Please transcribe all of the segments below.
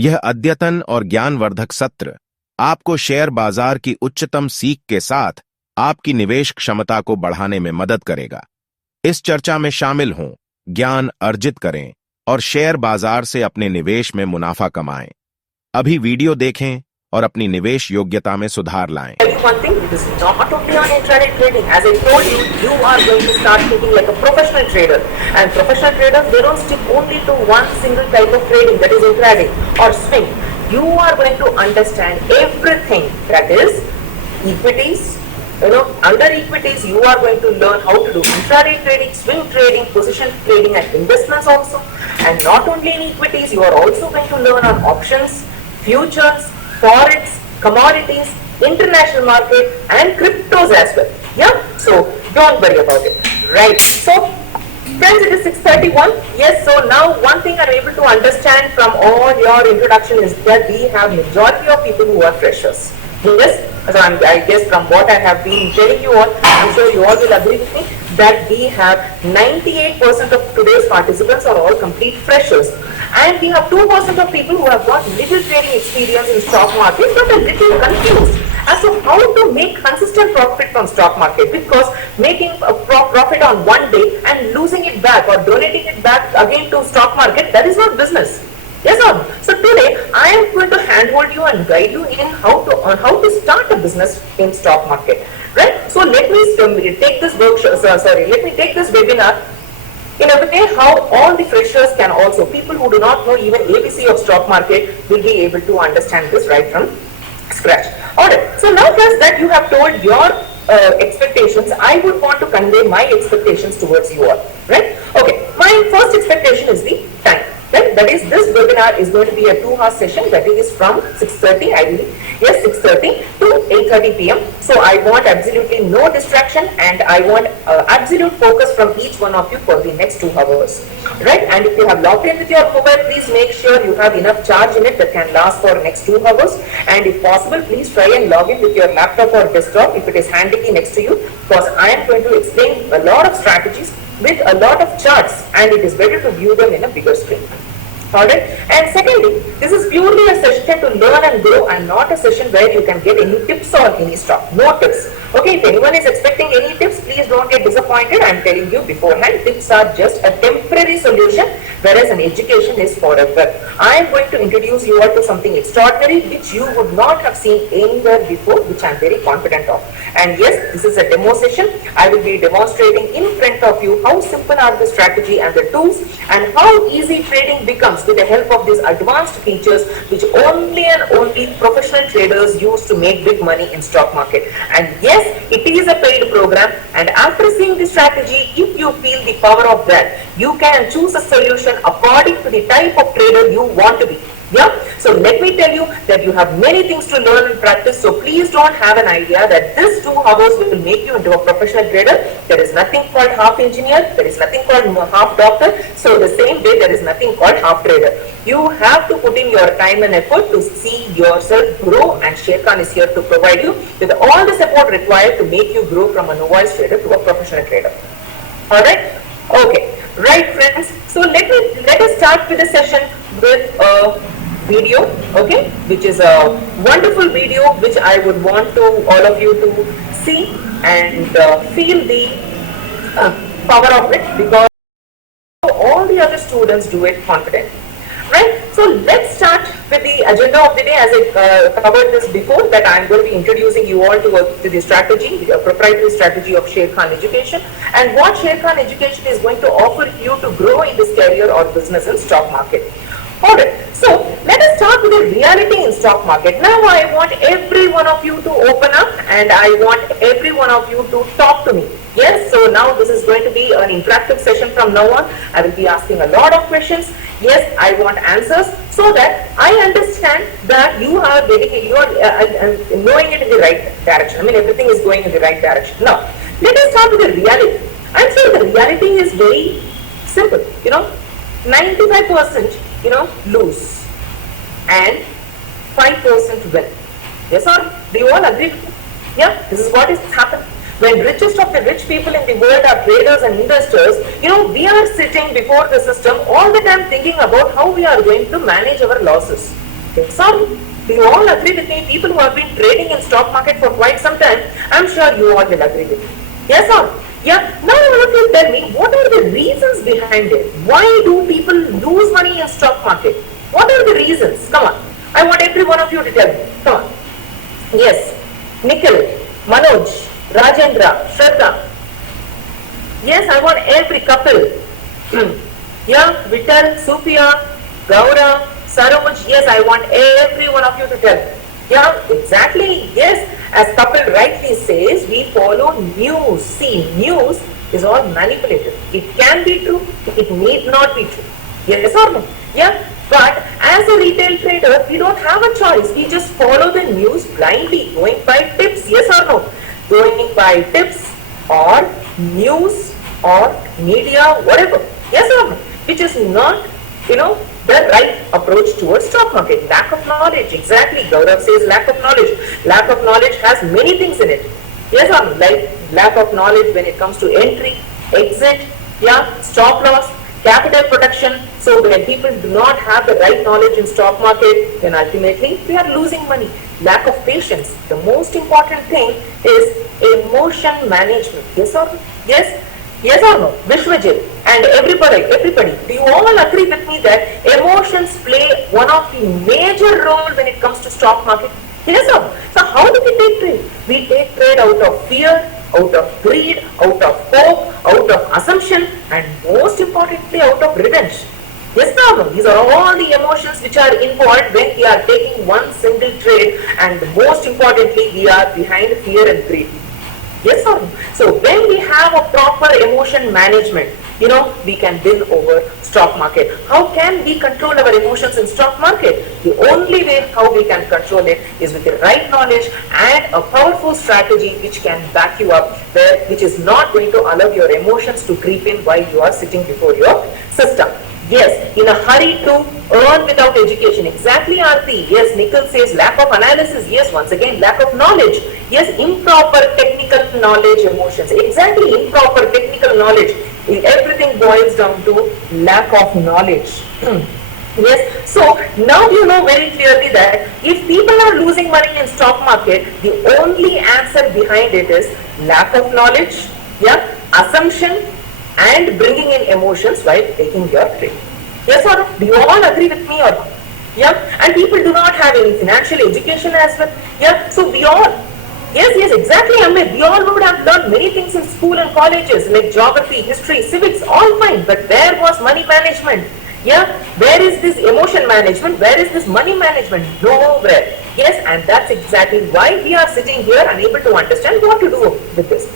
यह अद्यतन और ज्ञानवर्धक सत्र आपको शेयर बाजार की उच्चतम सीख के साथ आपकी निवेश क्षमता को बढ़ाने में मदद करेगा। इस चर्चा में शामिल हों, ज्ञान अर्जित करें और शेयर बाजार से अपने निवेश में मुनाफा कमाएं। अभी वीडियो देखें और अपनी निवेश योग्यता में सुधार लाएं। One thing, it is not only on intraday trading. As I told you, you are going to start thinking like a professional trader. And professional traders, they don't stick only to one single type of trading, that is intraday or swing. You are going to understand everything, that is equities. Under equities, you are going to learn how to do intraday trading, swing trading, position trading, and investments also. And not only in equities, you are also going to learn on options, futures, forex, commodities, international market, and cryptos as well. Yeah, so don't worry about it. Right. So friends, it is 6:31. Yes, so now one thing I'm able to understand from all your introduction is that we have majority of people who are freshers. Yes, so I guess from what I have been telling you all, I'm sure you all will agree with me that we have 98% of today's participants are all complete freshers. And we have 2% of people who have got little trading experience in stock market but are little confused as to how to make consistent profit from stock market, because making a profit on one day and losing it back or donating it back again to stock market, that is not business. Yes or no? So today I am going to handhold you and guide you in how to start a business in stock market. Right? So let me take this workshop. Let me take this webinar in a way how all the freshers can also, people who do not know even ABC of stock market, will be able to understand this right from scratch. Alright, so now first that you have told your expectations, I would want to convey my expectations towards you all. Right? Okay, my first expectation is the time. Right? That is, this webinar is going to be a 2-hour session, that is from 6:30 ideally. Yes, 6:30 to 8:30 p.m. So I want absolutely no distraction and I want absolute focus from each one of you for the next 2 hours. Right? And if you have logged in with your mobile, please make sure you have enough charge in it that can last for next 2 hours. And if possible, please try and log in with your laptop or desktop if it is handy next to you, because I am going to explain a lot of strategies with a lot of charts, and it is better to view them in a bigger screen. Alright, and secondly, this is purely a session to learn and grow and not a session where you can get any tips on any stock. No tips. Okay, if anyone is expecting any tips, please don't get disappointed. I am telling you beforehand, tips are just a temporary solution, whereas an education is forever. I am going to introduce you all to something extraordinary which you would not have seen anywhere before, which I am very confident of. And yes, this is a demo session. I will be demonstrating in front of you how simple are the strategy and the tools, and how easy trading becomes with the help of these advanced features which only and only professional traders use to make big money in stock market. And yes, it is a paid program, and after seeing the strategy, if you feel the power of that, you can choose a solution according to the type of trader you want to be. Yeah, so let me tell you that you have many things to learn and practice, so please don't have an idea that this 2 hours will make you into a professional trader. There is nothing called half engineer, there is nothing called half doctor, so the same way there is nothing called half trader. You have to put in your time and effort to see yourself grow, and Sherkan is here to provide you with all the support required to make you grow from a novice trader to a professional trader. Alright, okay, right friends, so let us start with the session with a video, okay, which is a wonderful video which I would want to all of you to see and feel the power of it, because all the other students do it confidently. Right? So let's start with the agenda of the day. As I covered this before, that I am going to be introducing you all to the strategy, the proprietary strategy of Sherkan Education, and what Sherkan Education is going to offer you to grow in this career or business in stock market. Alright, so let us start with the reality in stock market. Now I want every one of you to open up, and I want every one of you to talk to me. Yes, so now this is going to be an interactive session from now on. I will be asking a lot of questions. Yes, I want answers so that I understand that you are knowing it in the right direction. I mean, everything is going in the right direction. Now, let us start with the reality. I'm saying the reality is very simple. 95% lose and 5% win. Yes or no? Do you all agree? Yeah, this is what is happening. When richest of the rich people in the world are traders and investors, we are sitting before the system all the time thinking about how we are going to manage our losses. Yes or no? Do you all agree with me? People who have been trading in stock market for quite some time, I'm sure you all will agree with me. Yes or no? Yeah. Now all of you tell me, what are the reasons behind it? Why do people lose money in stock market? What are the reasons? Come on. I want every one of you to tell me. Come on. Yes. Nikhil, Manoj, Rajendra, Shraddha. Yes, I want every couple. Yeah, Vital, Sufia, Gaura, Saroj. Yes, I want every one of you to tell. Yeah, exactly. Yes, as Kapil rightly says, we follow news. See, news is all manipulated. It can be true, it need not be true. Yes or no? Yeah, but as a retail trader, we don't have a choice. We just follow the news blindly, going by tips. Yes or no? Going by tips or news or media, whatever. Yes or no? Which is not, the right approach towards stock market. Lack of knowledge. Exactly. Gaurav says lack of knowledge. Lack of knowledge has many things in it. Yes or no? Like lack of knowledge when it comes to entry, exit, yeah, stop loss, capital protection. So when people do not have the right knowledge in stock market, then ultimately we are losing money. Lack of patience. The most important thing is emotion management. Yes or no? Yes? Yes or no? Vishwajit and everybody, do you all agree with me that emotions play one of the major role when it comes to stock market? Yes or no? So how do we take trade? We take trade out of fear, out of greed, out of hope, out of assumption, and most importantly out of revenge. Yes or no? These are all the emotions which are involved when we are taking one single trade, and most importantly we are behind fear and greed. Yes or no? So when we have a proper emotion management, we can win over stock market. How can we control our emotions in stock market? The only way how we can control it is with the right knowledge and a powerful strategy which can back you up, which is not going to allow your emotions to creep in while you are sitting before your system. Yes, in a hurry to earn without education. Exactly, Aarti. Yes, Nikhil says lack of analysis. Yes, once again, lack of knowledge. Yes, improper technical knowledge, emotions. Exactly, improper technical knowledge. Everything boils down to lack of knowledge. Yes, so now you know very clearly that if people are losing money in stock market, the only answer behind it is lack of knowledge, yeah, assumption, and bringing in emotions while taking your trade. Yes or no? Do you all agree with me or not? Yeah, and people do not have any financial education as well. Yeah, so we all, yes, exactly, Amit. We all would have learned many things in school and colleges like geography, history, civics, all fine. But where was money management? Yeah, where is this emotion management? Where is this money management? Nowhere. Yes, and that's exactly why we are sitting here unable to understand what to do with this.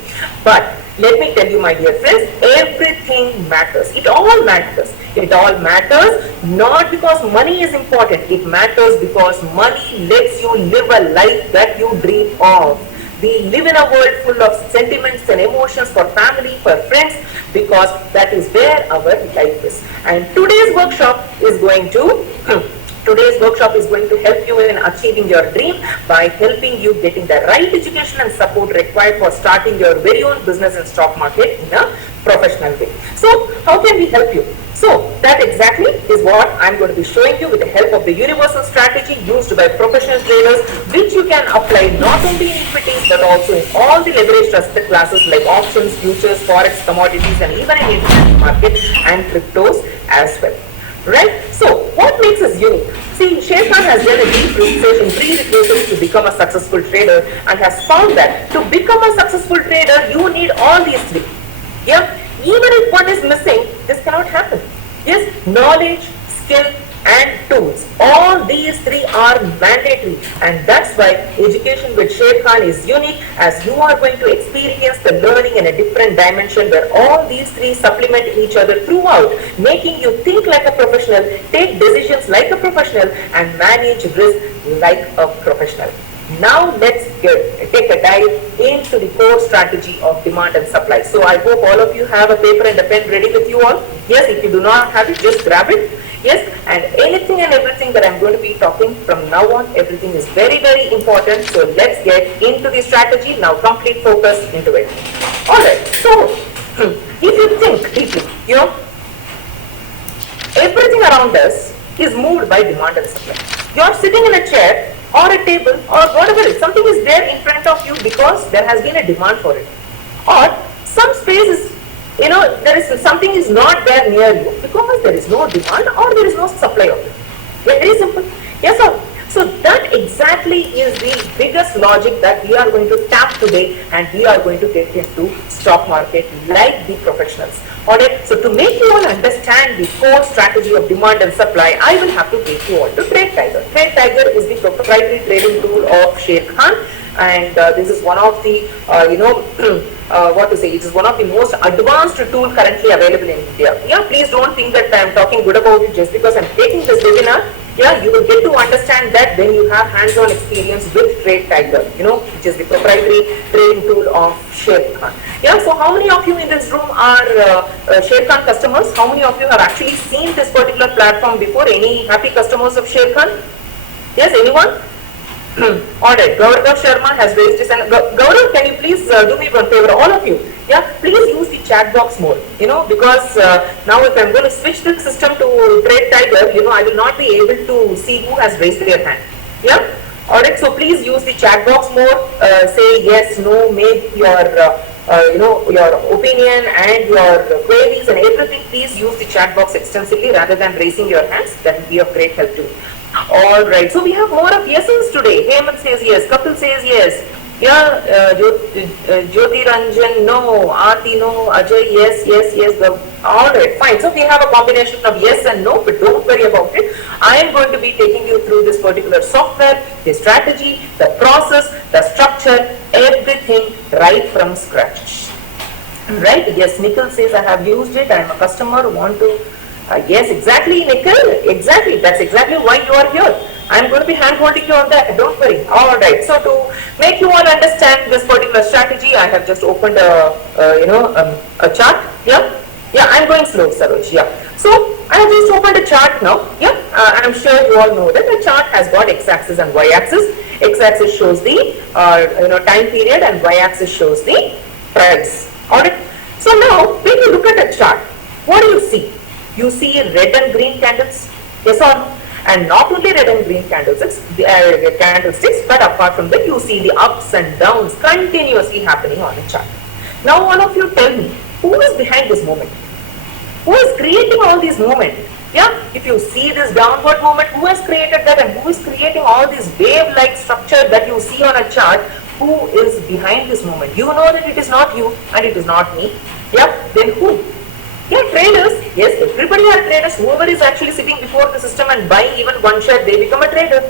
But let me tell you, my dear friends, everything matters. It all matters. It all matters not because money is important. It matters because money lets you live a life that you dream of. We live in a world full of sentiments and emotions for family, for friends, because that is where our life is. And today's workshop is going to help you in achieving your dream by helping you getting the right education and support required for starting your very own business and stock market in a professional way. So how can we help you? So that exactly is what I'm going to be showing you with the help of the universal strategy used by professional traders, which you can apply not only in equities but also in all the leveraged asset classes like options, futures, forex, commodities, and even in internet market and cryptos as well. Right? So what makes us unique? See, Sher Khan has done a deep research in prerequisites to become a successful trader and has found that to become a successful trader, you need all these three. Yeah? Even if one is missing, this cannot happen. Yes, knowledge, skill, and tools. All these three are mandatory, and that's why education with Sher Khan is unique, as you are going to experience the learning in a different dimension where all these three supplement each other throughout, making you think like a professional, take decisions like a professional, and manage risk like a professional. Now let's take a dive into the core strategy of demand and supply. So I hope all of you have a paper and a pen ready with you all. Yes, if you do not have it, just grab it. Yes, and anything and everything that I'm going to be talking from now on, everything is very, very important. So let's get into the strategy. Now complete focus into it. Alright, so if you think deeply, everything around us is moved by demand and supply. You are sitting in a chair or a table or whatever, something is there in front of you because there has been a demand for it. Or some space is, there is something is not there near you because there is no demand or there is no supply of it. Yeah, very simple. Yes, sir. So that exactly is the biggest logic that we are going to tap today, and we are going to get into stock market like the professionals. Alright, so to make you all understand the core strategy of demand and supply, I will have to take you all to Trade Tiger. Trade Tiger is the proprietary trading tool of Sher Khan, and this is one of the, it is one of the most advanced tool currently available in India. Yeah, please don't think that I am talking good about it just because I am taking this webinar. Yeah, you will get to understand that when you have hands-on experience with Trade Tiger, which is the proprietary trading tool of Sher Khan. Yeah, so how many of you in this room are Sher Khan customers? How many of you have actually seen this particular platform before? Any happy customers of Sher Khan? Yes, anyone? Alright, Gaurav Sharma has raised his hand. Gaurav, can you please do me one favor, all of you? Yeah, please use the chat box more, because now if I'm going to switch the system to Trade Tiger, I will not be able to see who has raised their hand. Yeah, alright, so please use the chat box more, say yes, no, make your, your opinion and your queries and everything. Please use the chat box extensively rather than raising your hands. That will be of great help to me. Alright, so we have more of yeses today. Hemant says yes, Kapil says yes. Yeah, Jyoti Ranjan, no, Aarti, no, Ajay, yes, yes, yes. Alright, fine. So we have a combination of yes and no, but don't worry about it. I am going to be taking you through this particular software, the strategy, the process, the structure, everything right from scratch. Right? Yes, Nikhil says I have used it. I am a customer, want to. Yes, exactly, Nikhil. Exactly. That's exactly why you are here. I am going to be hand holding you on that. Don't worry. All right. So to make you all understand this particular strategy, I have just opened a chart. Yeah. Yeah. I'm going slow, Saroj. Yeah. So I have just opened a chart now. Yeah. I'm sure you all know that the chart has got x-axis and y-axis. X-axis shows the time period and y-axis shows the price. All right. So now when you look at a chart, what do you see? You see red and green candles, yes or no? And not only red and green candlesticks, but apart from that, you see the ups and downs continuously happening on the chart. Now, one of you tell me, who is behind this movement? Who is creating all these movements? Yeah, if you see this downward movement, who has created that and who is creating all this wave-like structure that you see on a chart? Who is behind this movement? You know that it is not you and it is not me. Yeah, then who? Yeah, traders. Yes, everybody are traders. Whoever is actually sitting before the system and buying even one share, they become a trader.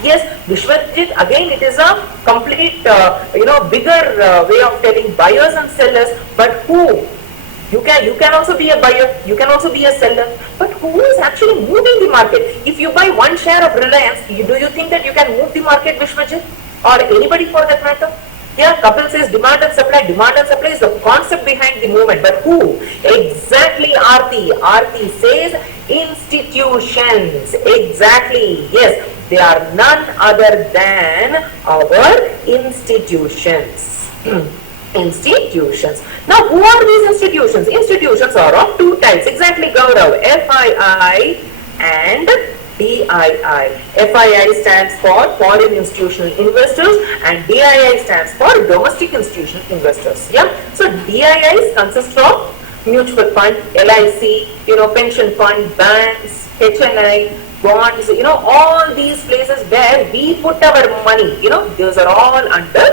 Yes, Vishwajit, again, it is a complete, bigger way of telling buyers and sellers. But who? You can also be a buyer. You can also be a seller. But who is actually moving the market? If you buy one share of Reliance, do you think that you can move the market, Vishwajit, or anybody for that matter? Yeah, Kapil says demand and supply. Demand and supply is the concept behind the movement. But who? Exactly, Aarti. Aarti says institutions. Exactly. Yes, they are none other than our institutions. Institutions. Now, who are these institutions? Institutions are of two types. Exactly, Gaurav. FII and DII. FII stands for Foreign Institutional Investors and DII stands for Domestic Institutional Investors. Yeah. So DIIs consist of mutual fund, LIC, pension fund, banks, HNI, bonds, all these places where we put our money, those are all under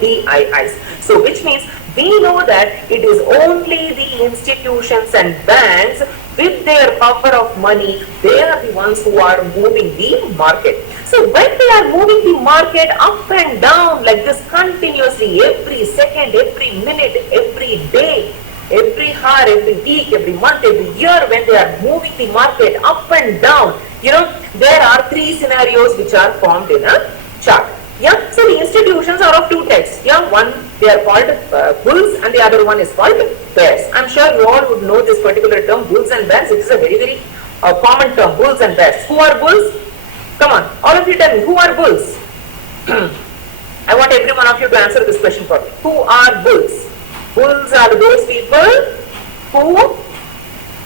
DIIs. So which means we know that it is only the institutions and banks with their power of money, they are the ones who are moving the market. So when they are moving the market up and down like this continuously, every second, every minute, every day, every hour, every week, every month, every year, when they are moving the market up and down, there are three scenarios which are formed in a chart. Yeah, so the institutions are of two types. Yeah, one they are called bulls and the other one is called bears. I'm sure you all would know this particular term, bulls and bears. It is a very, very common term, bulls and bears. Who are bulls? Come on, all of you tell me, who are bulls? I want every one of you to answer this question for me. Who are bulls? Bulls are those people who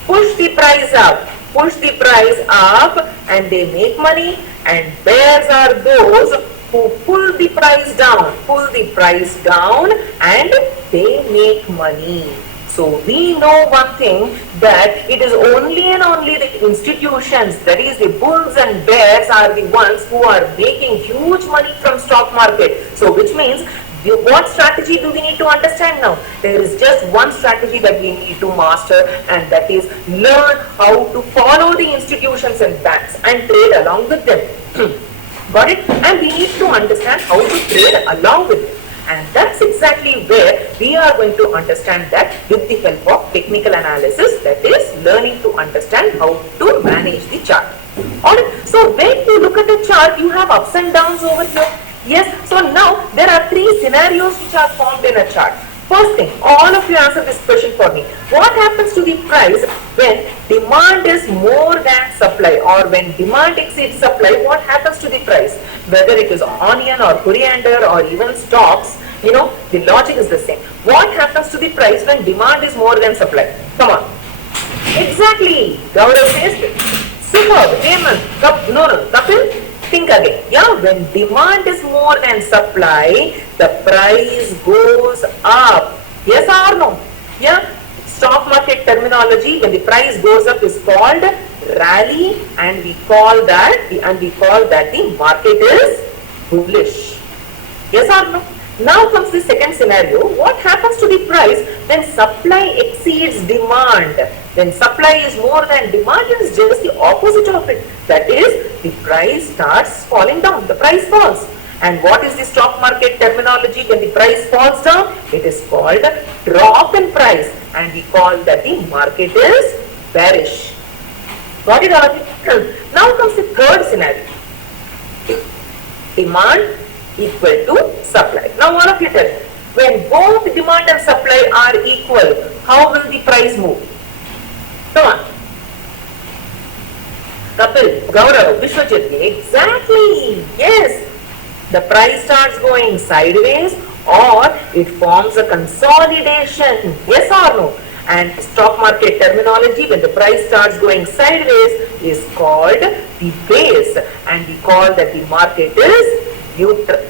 push the price up. push the price up and they make money, and bears are those who pull the price down and they make money. So we know one thing, that it is only and only the institutions, that is the bulls and bears, are the ones who are making huge money from stock market. So which means, what strategy do we need to understand now? There is just one strategy that we need to master, and that is learn how to follow the institutions and banks and trade along with them. Got it? And we need to understand how to trade along with them. And that's exactly where we are going to understand that with the help of technical analysis, that is learning to understand how to manage the chart. Alright, so when you look at the chart, you have ups and downs over here. Yes, so now there are three scenarios which are formed in a chart. First thing, all of you answer this question for me. What happens to the price when demand is more than supply, or when demand exceeds supply? What happens to the price? Whether it is onion or coriander or even stocks, the logic is the same. What happens to the price when demand is more than supply? Come on. Exactly. Gaurav says, superb. Hemant, Kapil, think again. Yeah, when demand is more than supply, the price goes up. Yes or no? Yeah. Stock market terminology, when the price goes up, is called rally, and we call that the market is bullish. Yes or no? Now comes the second scenario. What happens to the price when supply exceeds demand? When supply is more than demand, it is just the opposite of it. That is, the price starts falling down. The price falls. And what is the stock market terminology when the price falls down? It is called drop in price, and we call that the market is bearish. Got it all? Now comes the third scenario. Demand equal to supply. Now all of you tell me, when both demand and supply are equal, how will the price move? Come on. Kapil, Gaurav, Vishwajit, exactly, yes. The price starts going sideways, or it forms a consolidation. Yes or no? And stock market terminology, when the price starts going sideways, is called the base, and we call that the market is neutral.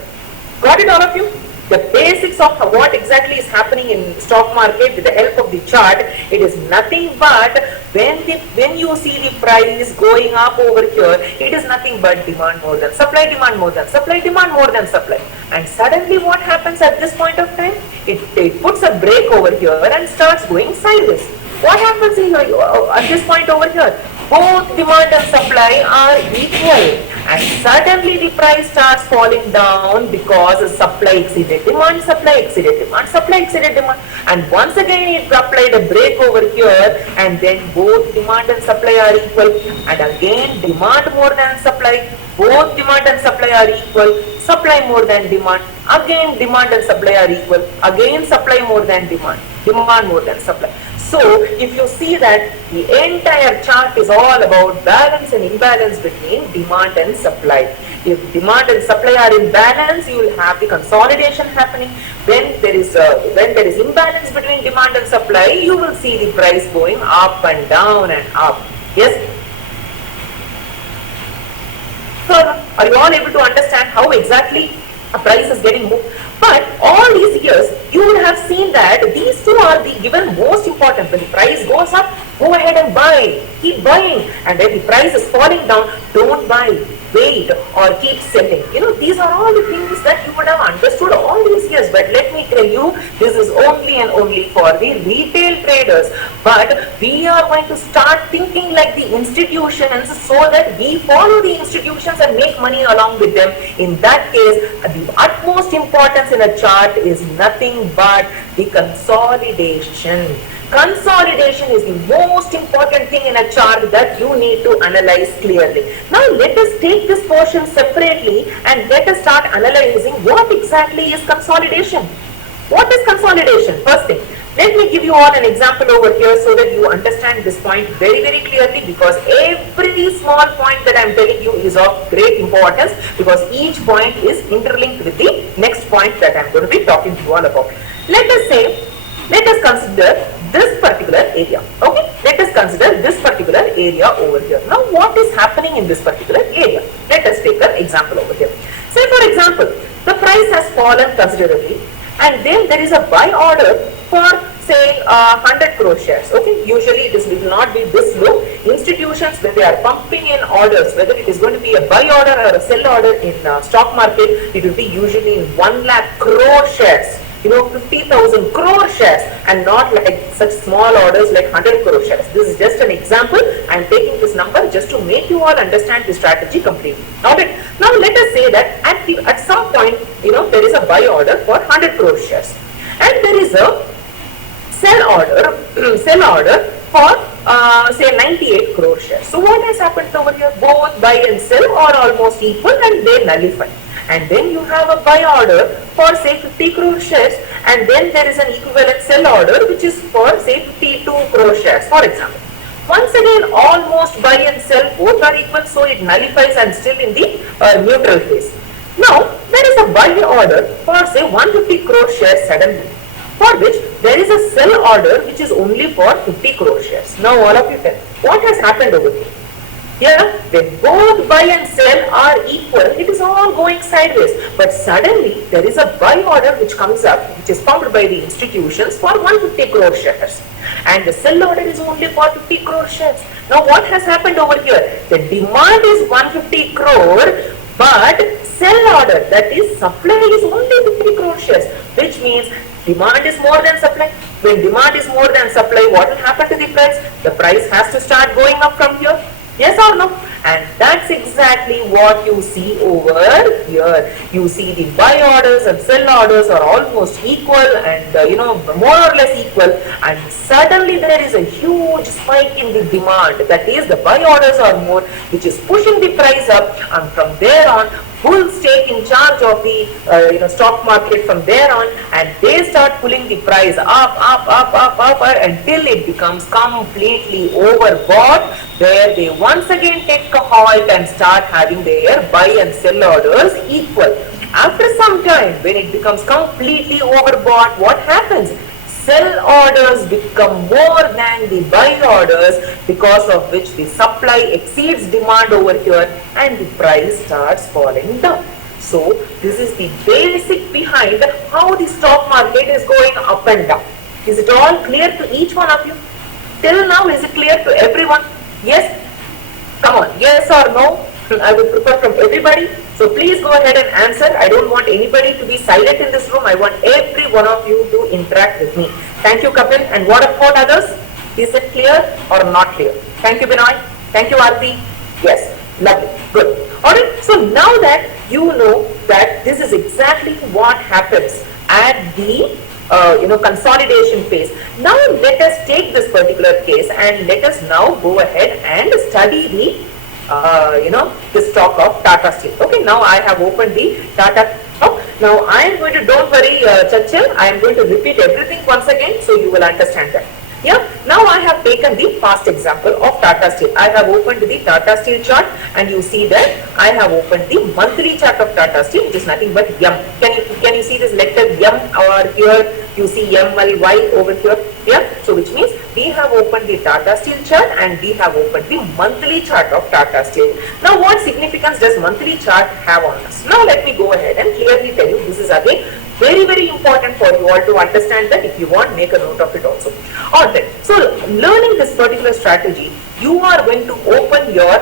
Got it, all of you? The basics of what exactly is happening in stock market with the help of the chart, it is nothing but when you see the price going up over here, it is nothing but demand more than supply, demand more than supply, demand more than supply. And suddenly what happens at this point of time? It puts a break over here and starts going sideways. What happens at this point over here? Both demand and supply are equal, and suddenly the price starts falling down because supply exceeded demand, supply exceeded demand, supply exceeded demand, and once again it applied a break over here, and then both demand and supply are equal, and again demand more than supply, both demand and supply are equal, supply more than demand, again demand and supply are equal, again supply more than demand, demand more than supply. So if you see that the entire chart is all about balance and imbalance between demand and supply. If demand and supply are in balance, you will have the consolidation happening. When there is imbalance between demand and supply, you will see the price going up and down and up. Yes. So are you all able to understand how exactly a price is getting moved? But all these years, you would have seen that these two are the given most important. When the price goes up, go ahead and buy, keep buying, and when the price is falling down, don't buy, wait, or keep selling. These are all the things that you would have understood all these years. But let me tell you, this is only and only for the retail traders. But we are going to start thinking like the institutions, so that we follow the institutions and make money along with them. In that case, the utmost importance in a chart is nothing but the consolidation. Consolidation is the most important thing in a chart that you need to analyze clearly. Now let us take this portion separately and let us start analyzing what exactly is consolidation. What is consolidation? First thing, let me give you all an example over here so that you understand this point very, very clearly, because every small point that I am telling you is of great importance, because each point is interlinked with the next point that I am going to be talking to you all about. Let us consider this particular area. Okay, let us consider this particular area over here. Now what is happening in this particular area? Let us take an example over here. Say for example, the price has fallen considerably and then there is a buy order for say 100 crore shares. Okay, usually it will not be this low. Institutions, when they are pumping in orders, whether it is going to be a buy order or a sell order in stock market, it will be usually in 1 lakh crore shares. 50,000 crore shares, and not like such small orders like 100 crore shares. This is just an example. I am taking this number just to make you all understand the strategy completely. Alright, now let us say that at some point, there is a buy order for 100 crore shares, and there is a sell order for say 98 crore shares. So what has happened over here? Both buy and sell are almost equal and they nullify. And then you have a buy order for say 50 crore shares, and then there is an equivalent sell order which is for say 52 crore shares, for example. Once again, almost buy and sell both are equal, so it nullifies and still in the neutral phase. Now there is a buy order for say 150 crore shares suddenly, for which there is a sell order which is only for 50 crore shares. Now all of you tell, what has happened over here? Here, when both buy and sell are equal, it is all going sideways. But suddenly, there is a buy order which comes up, which is pumped by the institutions for 150 crore shares. And the sell order is only for 50 crore shares. Now, what has happened over here? The demand is 150 crore, but sell order, that is supply, is only 50 crore shares, which means demand is more than supply. When demand is more than supply, what will happen to the price? The price has to start going up from here. Yes or no? And that's exactly what you see over here. You see the buy orders and sell orders are almost equal and more or less equal, and suddenly there is a huge spike in the demand. That is, the buy orders are more, which is pushing the price up, and from there on bulls take in charge of the stock market from there on, and they start pulling the price up until it becomes completely overbought, where they once again take a halt and start having their buy and sell orders equal. After some time, when it becomes completely overbought, what happens? Sell orders become more than the buy orders, because of which the supply exceeds demand over here and the price starts falling down. So this is the basic behind how the stock market is going up and down. Is it all clear to each one of you? Till now, is it clear to everyone? Yes? Come on, yes or no? I would prefer from everybody. So please go ahead and answer. I don't want anybody to be silent in this room. I want every one of you to interact with me. Thank you, Kapil. And what about others? Is it clear or not clear? Thank you, Binoy. Thank you, Aarti. Yes, lovely. Good. Alright, so now that you know that this is exactly what happens at the consolidation phase. Now let us take this particular case and let us now go ahead and study the the stock of Tata Steel. Okay, now I have opened the Tata. Now I am going to, don't worry, Chachal, I am going to repeat everything once again so you will understand that. Yeah, now I have taken the past example of Tata Steel. I have opened the Tata Steel chart, and you see that I have opened the monthly chart of Tata Steel, which is nothing but M. Can you see this letter M, or here you see MLY over here? Yeah, so which means we have opened the Tata Steel chart and we have opened the monthly chart of Tata Steel. Now what significance does monthly chart have on us? Now let me go ahead and clearly tell you. This is again very important for you all to understand that. If you want, make a note of it also. Alright, so learning this particular strategy, you are going to open your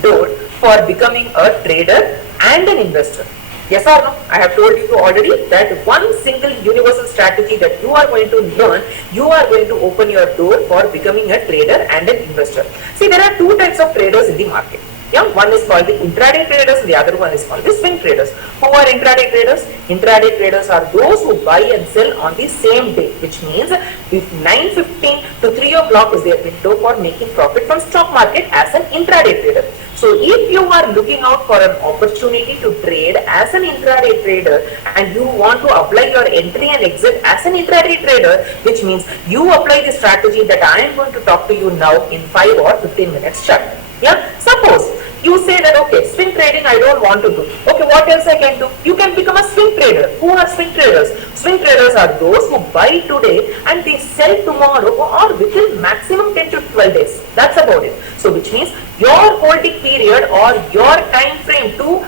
door for becoming a trader and an investor. Yes or no? I have told you already that one single universal strategy that you are going to learn, you are going to open your door for becoming a trader and an investor. See, there are two types of traders in the market. Yeah, one is called the intraday traders, the other one is called the swing traders. Who are intraday traders? Intraday traders are those who buy and sell on the same day, which means if 9:15 to 3 o'clock is their window for making profit from stock market as an intraday trader. So if you are looking out for an opportunity to trade as an intraday trader and you want to apply your entry and exit as an intraday trader, which means you apply the strategy that I am going to talk to you now in 5 or 15 minutes chart. Yeah, suppose You say that, okay, swing trading I don't want to do. Okay, what else I can do? You can become a swing trader. Who are swing traders? Swing traders are those who buy today and they sell tomorrow or within maximum 10 to 12 days. That's about it. So which means your holding period or your time frame to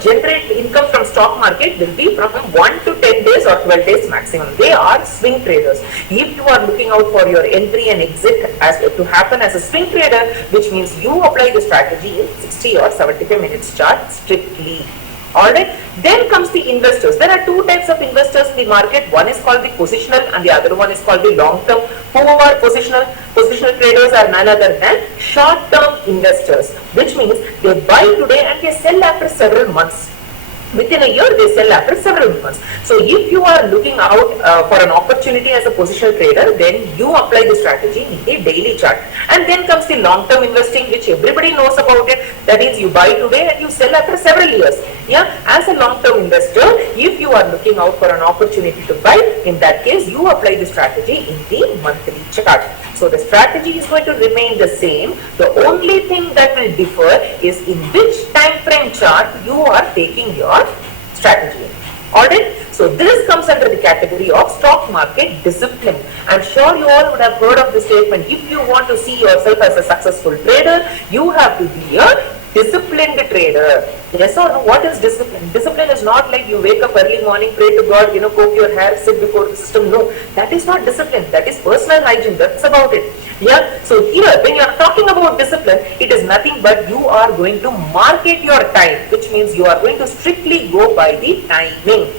generate income from stock market will be from 1 to 10 days or 12 days maximum. They are swing traders. If you are looking out for your entry and exit as to happen as a swing trader, which means you apply the strategy in 60 or 75 minutes chart strictly. Alright, then comes the investors. There are two types of investors in the market. One is called the positional and the other one is called the long term. Who are positional? Positional traders are none other than short term investors, which means they buy today and they sell after several months. Within a year, they sell after several months. So if you are looking out for an opportunity as a positional trader, then you apply the strategy in the daily chart. And then comes the long-term investing, which everybody knows about it. That is, you buy today and you sell after several years. Yeah, as a long-term investor, if you are looking out for an opportunity to buy, in that case, you apply the strategy in the monthly chart. So the strategy is going to remain the same. The only thing that will differ is in which time frame chart you are taking your strategy. Alright, so this comes under the category of stock market discipline. I'm sure you all would have heard of this statement. If you want to see yourself as a successful trader, you have to be a disciplined trader. Yes or no? What is discipline? Discipline is not like you wake up early morning, pray to God, comb your hair, sit before the system. No, that is not discipline. That is personal hygiene. That's about it. Yeah. So here, when you are talking about discipline, it is nothing but you are going to market your time, which means you are going to strictly go by the timing.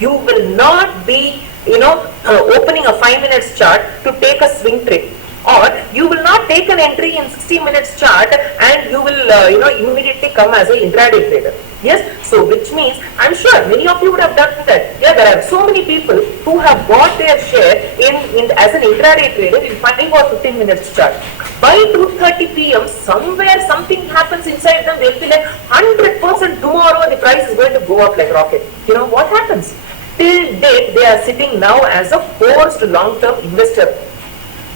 You will not be, opening a 5 minutes chart to take a swing trade. Or you will not take an entry in 60 minutes chart and you will immediately come as an intraday trader. Yes, so which means I'm sure many of you would have done that. Yeah, there are so many people who have bought their share in as an intraday trader in 5 or 15 minutes chart. By 2:30 p.m. somewhere something happens inside them. They'll be like 100% tomorrow the price is going to go up like rocket. You know what happens? Till date they are sitting now as a forced long-term investor.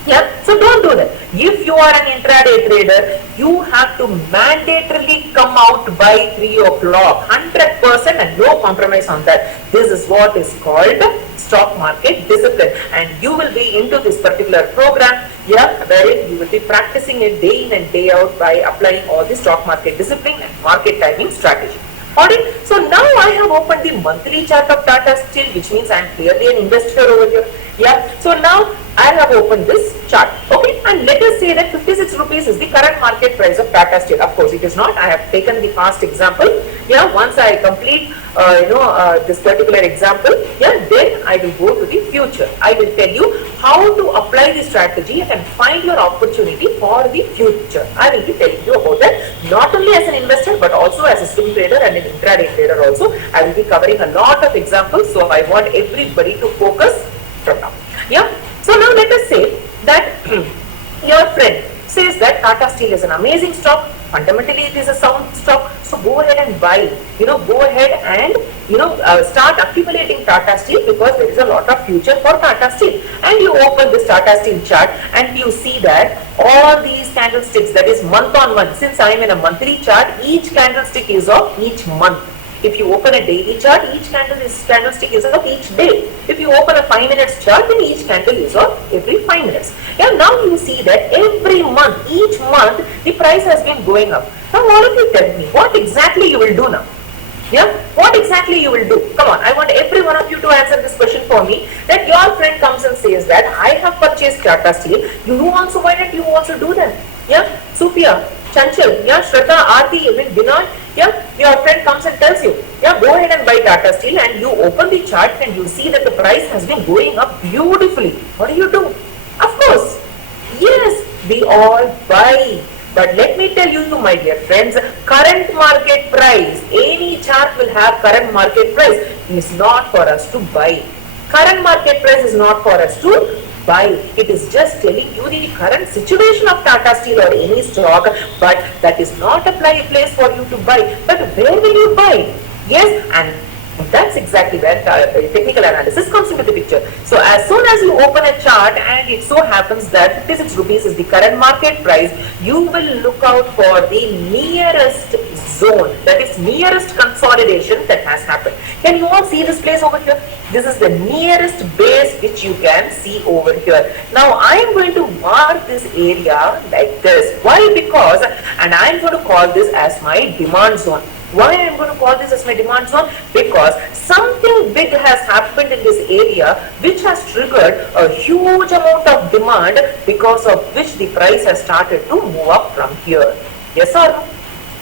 Yeah, so don't do that. If you are an intraday trader, you have to mandatorily come out by 3 o'clock, 100% and no compromise on that. This is what is called stock market discipline, and you will be into this particular program, wherein you will be practicing it day in and day out by applying all the stock market discipline and market timing strategy. Alright, so now I have opened the monthly chart of Tata Steel, which means I am clearly an investor over here. Yeah, so now I have opened this chart. Okay, and let us say that 56 rupees is the current market price of Tata Steel. Of course, it is not. I have taken the past example. Yeah, once I complete this particular example, then I will go to the future. I will tell you how to apply the strategy and find your opportunity for the future. I will be telling you about that, not only as an investor but also as a swing trader and an intraday trader also. I will be covering a lot of examples, so I want everybody to focus from now. Yeah. So now let us say that your friend says that Tata Steel is an amazing stock. Fundamentally, it is a sound stock. So go ahead and buy. Go ahead and start accumulating Tata Steel because there is a lot of future for Tata Steel. And you open this Tata Steel chart and you see that all these candlesticks, that is month on month. Since I am in a monthly chart, each candlestick is of each month. If you open a daily chart, each candlestick is of each day. If you open a 5 minutes chart, then each candle is of every 5 minutes. And now you see that every month, each month, the price has been going up. Now all of you tell me, what exactly you will do now? Yeah, what exactly you will do? Come on, I want every one of you to answer this question for me. That your friend comes and says that I have purchased Tata Steel. You also, why don't you also do that? Yeah, Sophia, Chanchal, Shraddha, Aarti, even Vinod, your friend comes and tells you, go ahead and buy Tata Steel, and you open the chart and you see that the price has been going up beautifully. What do you do? Of course, yes, we all buy. But let me tell you, my dear friends, current market price, any chart will have current market price. It is not for us to buy. Current market price is not for us to buy. It is just telling you the current situation of Tata Steel or any stock, but that is not a place for you to buy. But where will you buy? Yes, and That's exactly where technical analysis comes into the picture. So as soon as you open a chart and it so happens that 56 rupees is the current market price, you will look out for the nearest zone, that is nearest consolidation that has happened. Can you all see this place over here? This is the nearest base which you can see over here. Now I am going to mark this area like this. Why? Because, and I am going to call this as my demand zone. Why I am going to call this as my demand zone? Because something big has happened in this area which has triggered a huge amount of demand, because of which the price has started to move up from here. Yes or no?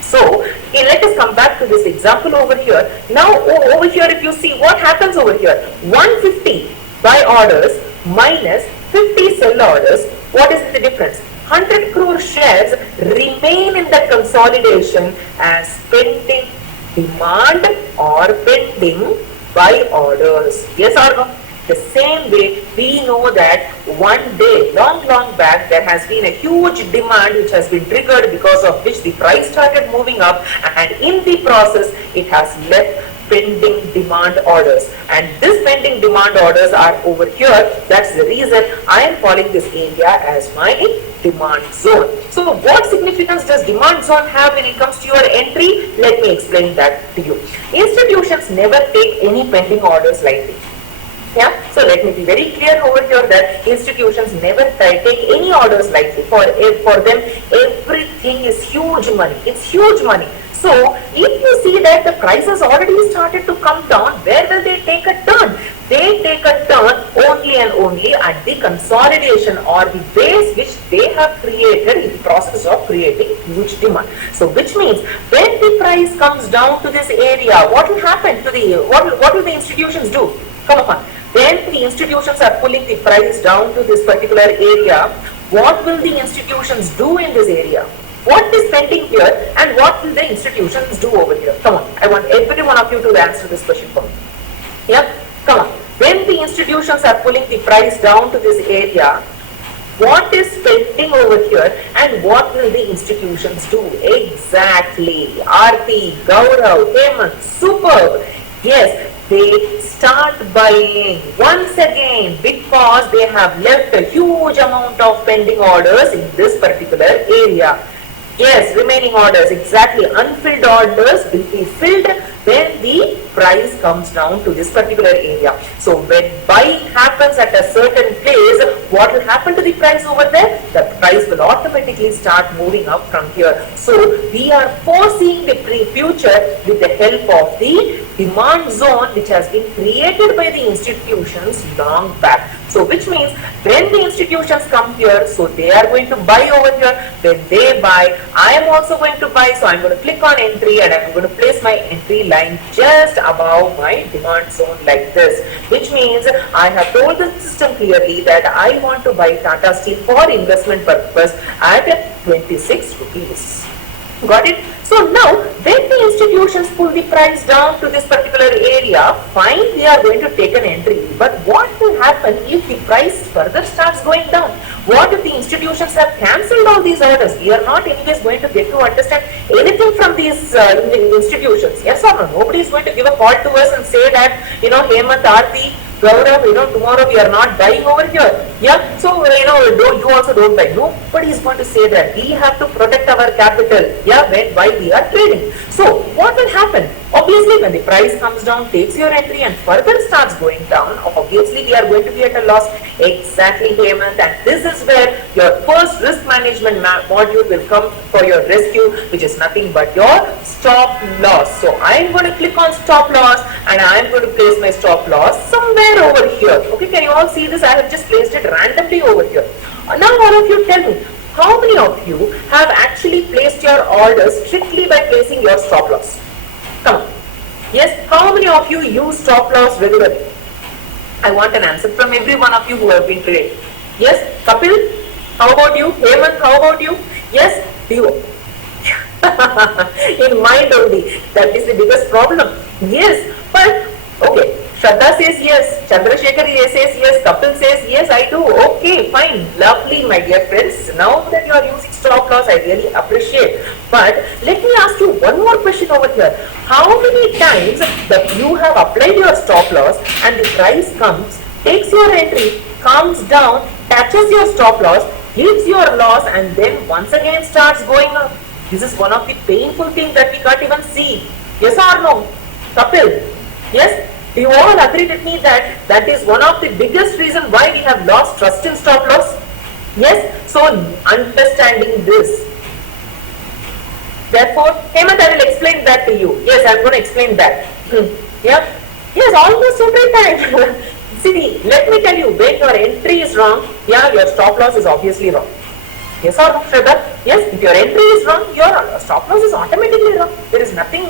So, let us come back to this example over here. Now, over here, if you see what happens over here, 150 buy orders minus 50 sell orders, what is the difference? 100 crore shares remain in the consolidation as pending demand or pending buy orders. Yes or no? The same way, we know that one day, long back, there has been a huge demand which has been triggered, because of which the price started moving up, and in the process, it has left pending demand orders, and this pending demand orders are over here. That's the reason I am calling this area as my demand zone. So what significance does demand zone have when it comes to your entry? Let me explain that to you. Institutions never take any pending orders lightly. Yeah, so let me be very clear over here that institutions never take any orders lightly. For them, everything is huge money. It's huge money. So if you see that the price has already started to come down, where will they take a turn? They take a turn only and only at the consolidation or the base which they have created in the process of creating huge demand. So which means when the price comes down to this area, what will happen to the, what will the institutions do? Come on. When the institutions are pulling the price down to this particular area, what will the institutions do in this area? What is pending here, and what will the institutions do over here? Come on, I want every one of you to answer this question for me. Yeah, come on. When the institutions are pulling the price down to this area, what is pending over here, and what will the institutions do? Exactly. Aarti, Gaurav, Hemant, superb. Yes, they start buying once again because they have left a huge amount of pending orders in this particular area. Yes, remaining orders, exactly. Unfilled orders will be filled when the price comes down to this particular area. So when buying happens at a certain place, what will happen to the price over there? The price will automatically start moving up from here. So we are foreseeing the future with the help of the demand zone which has been created by the institutions long back. So which means when the institutions come here, so they are going to buy over here. When they buy, I am also going to buy. So I am going to click on entry and I am going to place my entry line just above my demand zone like this. Which means I have told the system clearly that I want to buy Tata Steel for investment purpose at 26 rupees. Got it? So now, when the institutions pull the price down to this particular area, fine, we are going to take an entry. But what will happen if the price further starts going down? What if the institutions have cancelled all these orders? We are not anyways going to get to understand anything from these institutions. Yes or no? Nobody is going to give a call to us and say that, Hemant, Aarti, Gaurav, tomorrow we are not buying over here. Yeah, so, you also don't buy. Nobody is going to say that. We have to protect our capital, while we are trading. So, what will happen? Obviously, when the price comes down, takes your entry and further starts going down, obviously we are going to be at a loss. Exactly, Hemant, and this is where your first risk management module will come for your rescue, which is nothing but your stop loss. So, I am going to click on stop loss and I am going to place my stop loss somewhere over here. Okay, can you all see this? I have just placed it randomly over here. Now, all of you tell me, how many of you have actually placed your orders strictly by placing your stop loss? Come on. Yes, how many of you use stop loss regularly? I want an answer from every one of you who have been trading. Yes, Kapil, how about you? Hemant, how about you? Yes, you. In mind only. That is the biggest problem. Yes, but okay. Shraddha says yes, Chandrasekhar says yes, Kapil says yes, I do. Okay, fine, lovely, my dear friends. Now that you are using stop loss, I really appreciate. But let me ask you one more question over here. How many times that you have applied your stop loss and the price comes, takes your entry, comes down, touches your stop loss, gives your loss, and then once again starts going up? This is one of the painful things that we can't even see. Yes or no? Kapil? Yes? Do you all agree with me that that is one of the biggest reasons why we have lost trust in stop loss? Yes? So, understanding this. Therefore, Hemant, I will explain that to you. Yes, I am going to explain that. Yeah? Yes, almost every time. See, let me tell you, when your entry is wrong, yeah, your stop loss is obviously wrong. Yes or no, Shraddha? Yes, if your entry is wrong, your stop loss is automatically wrong. There is nothing,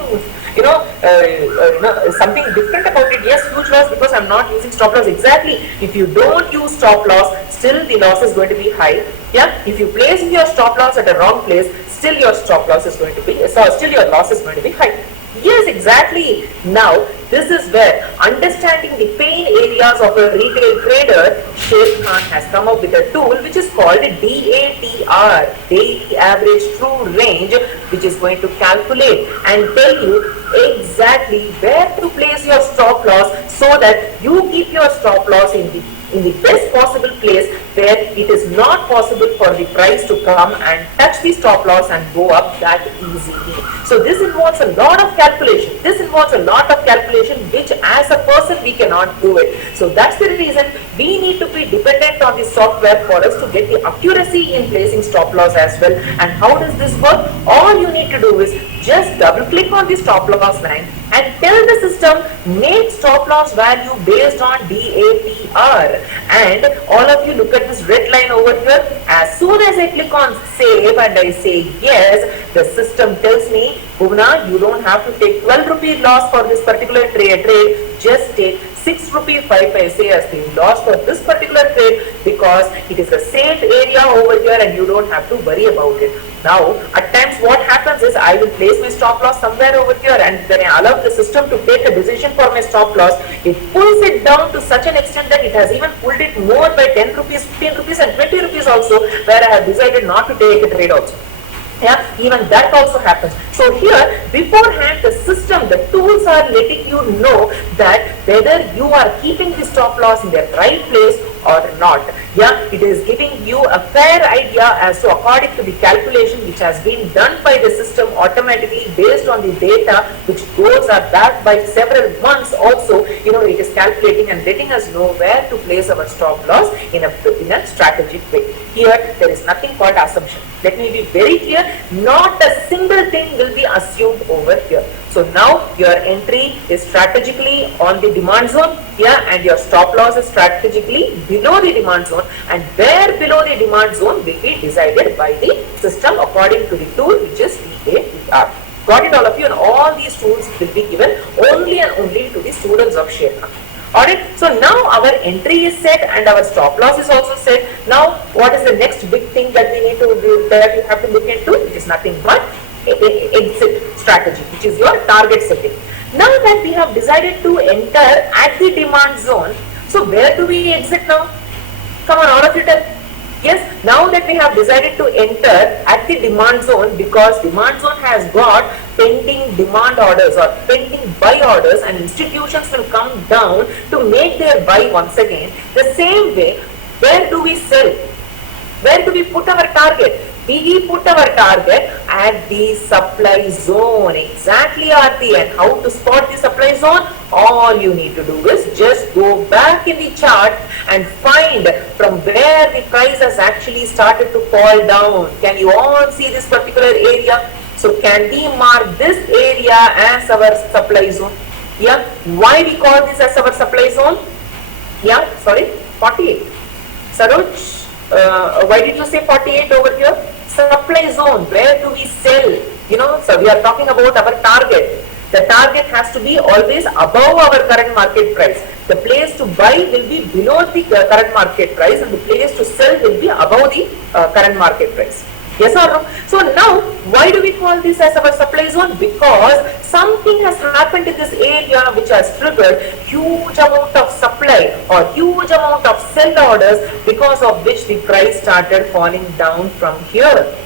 something different about it. Yes, huge loss because I am not using stop loss. Exactly. If you don't use stop loss, still the loss is going to be high. Yeah. If you place your stop loss at a wrong place, still your stop loss is going to be, still your loss is going to be high. Yes, exactly. Now, this is where understanding the pain areas of a retail trader, Sheikh Khan has come up with a tool which is called DATR, Daily Average True Range, which is going to calculate and tell you exactly where to place your stop loss so that you keep your stop loss in the best possible place where it is not possible for the price to come and touch the stop loss and go up that easily. So this involves a lot of calculation. Which as a person we cannot do it. So that's the reason we need to be dependent on the software for us to get the accuracy in placing stop loss as well. And how does this work? All you need to do is just double click on the stop loss line and tell the system make stop loss value based on DATR. And all of you look at this red line over here. As soon as I click on save and I say yes, the system tells me, Bhuvna, you don't have to take 12 rupee loss for this particular trade. Just take 6 rupee 5 paise as the loss for this particular trade because it is a safe area over here and you don't have to worry about it. Now, at times what happens is I will place my stop loss somewhere over here and then I allow the system to take a decision for my stop loss. It pulls it down to such an extent that it has even pulled it more by 10 rupees, 15 rupees and 20 rupees also where I have decided not to take a trade also. Yeah, even that also happens. So here, beforehand, the system, the tools are letting you know that whether you are keeping the stop loss in the right place or not. Yeah, it is giving you a fair idea as to according to the calculation which has been done by the system automatically based on the data which goes are backed by several months also. It is calculating and letting us know where to place our stop loss in a strategic way. Here, there is nothing called assumption. Let me be very clear, not a single thing will be assumed over here. So now your entry is strategically on the demand zone, yeah, and your stop loss is strategically below the demand zone, and where below the demand zone will be decided by the system according to the tool which is DATR. Got it all of you? And all these tools will be given only and only to the students of Sheikh Khan. Alright, so now our entry is set and our stop loss is also set. Now, what is the next big thing that we need to do, that you have to look into? It is nothing but exit strategy, which is your target setting. Now that we have decided to enter at the demand zone, so where do we exit now? Come on, all of you tell. Yes, now that we have decided to enter at the demand zone because demand zone has got pending demand orders or pending buy orders and institutions will come down to make their buy once again. The same way, where do we sell? Where do we put our target? We put our target at the supply zone. Exactly, Aarti. And how to spot the supply zone? All you need to do is just go back in the chart and find from where the price has actually started to fall down. Can you all see this particular area? So can we mark this area as our supply zone? Yeah. Why we call this as our supply zone? Yeah. Sorry. 48. Saroj, why did you say 48 over here? Supply zone. Where do we sell? So we are talking about our target. The target has to be always above our current market price. The place to buy will be below the current market price and the place to sell will be above the current market price. Yes or no? So now, why do we call this as our supply zone? Because something has happened in this area which which has triggered huge amount of supply or huge amount of sell orders, because of which the price started falling down from here.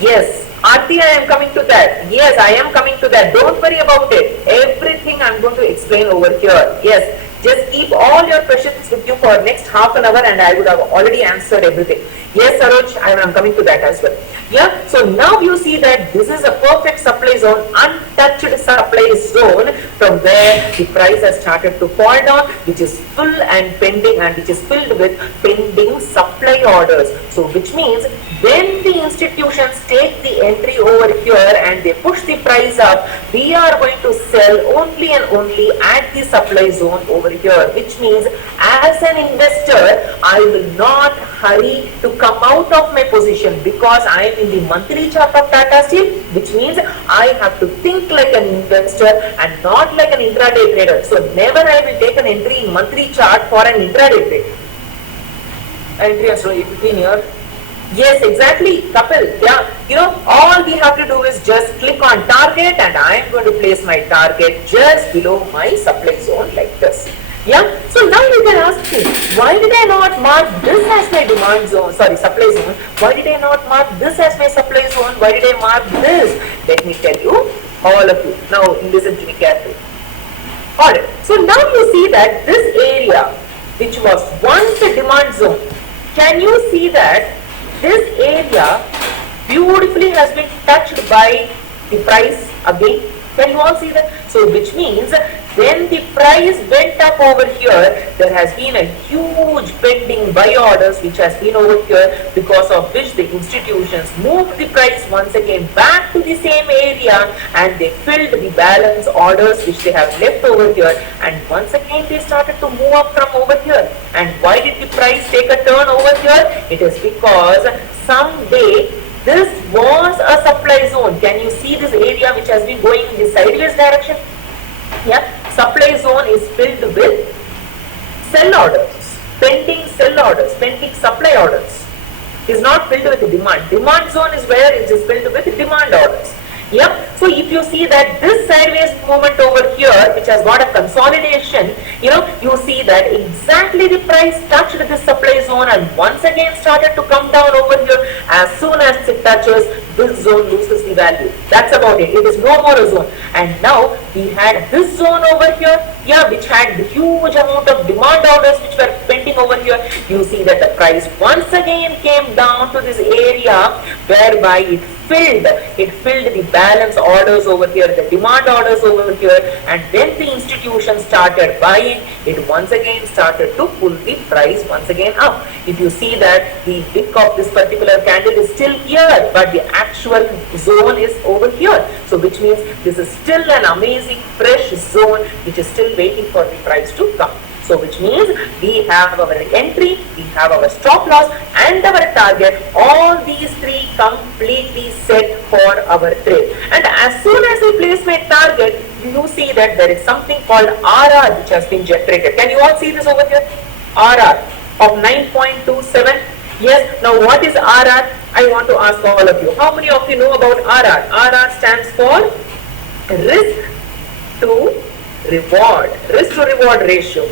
Yes, Aarti, I am coming to that. Yes, I am coming to that. Don't worry about it. Everything I am going to explain over here. Yes, just keep all your questions with you for next half an hour and I would have already answered everything. Yes, Saroj, I am coming to that as well. Yeah, so now you see that this is a perfect supply zone, untouched supply zone from where the price has started to fall down, which is full and pending, and which is filled with pending supply orders. So which means when the institutions take the entry over here and they push the price up, we are going to sell only and only at the supply zone over here, which means as an investor, I will not hurry to come out of my position because I am in the monthly chart of Tata Steel, which means I have to think like an investor and not like an intraday trader. So never I will take an entry in monthly chart for an intraday trade. Entry as well between here. Yes, exactly, Kapil. Yeah, you know, all we have to do is just click on target and I am going to place my target just below my supply zone like this. Yeah, so now you can ask me, why did I not mark this as my demand zone, sorry, supply zone? Why did I not mark this as my supply zone? Why did I mark this? Let me tell you, all of you. Now listen to me carefully. Alright, so now you see that this area, which was once a demand zone, can you see that this area beautifully has been touched by the price again? Can you all see that? So which means when the price went up over here, there has been a huge pending buy orders which has been over here, because of which the institutions moved the price once again back to the same area and they filled the balance orders which they have left over here, and once again they started to move up from over here. And why did the price take a turn over here? It is because someday this was a supply zone. Can you see this area which has been going in the sideways direction? Yeah, supply zone is filled with sell orders, pending sell orders, pending supply orders. It is not filled with demand. Demand zone is where it is filled with demand orders. Yep. So if you see that this sideways movement over here, which has got a consolidation, you see that exactly the price touched this supply zone and once again started to come down over here. As soon as it touches, this zone loses the value. That's about it. It is no more a zone. And now we had this zone over here, which had the huge amount of demand orders which were pending over here. You see that the price once again came down to this area whereby it filled the balance orders over here, the demand orders over here, and when the institution started buying, it once again started to pull the price once again up. If you see that the wick of this particular candle is still here, but the actual zone is over here. So which means this is still an amazing fresh zone which is still waiting for the price to come. So which means we have our entry, we have our stop loss and our target, all these three completely set for our trade. And as soon as I place my target, you see that there is something called RR which has been generated. Can you all see this over here? RR of 9.27. Yes, now what is RR? I want to ask all of you. How many of you know about RR? RR stands for risk to reward, risk to reward ratio.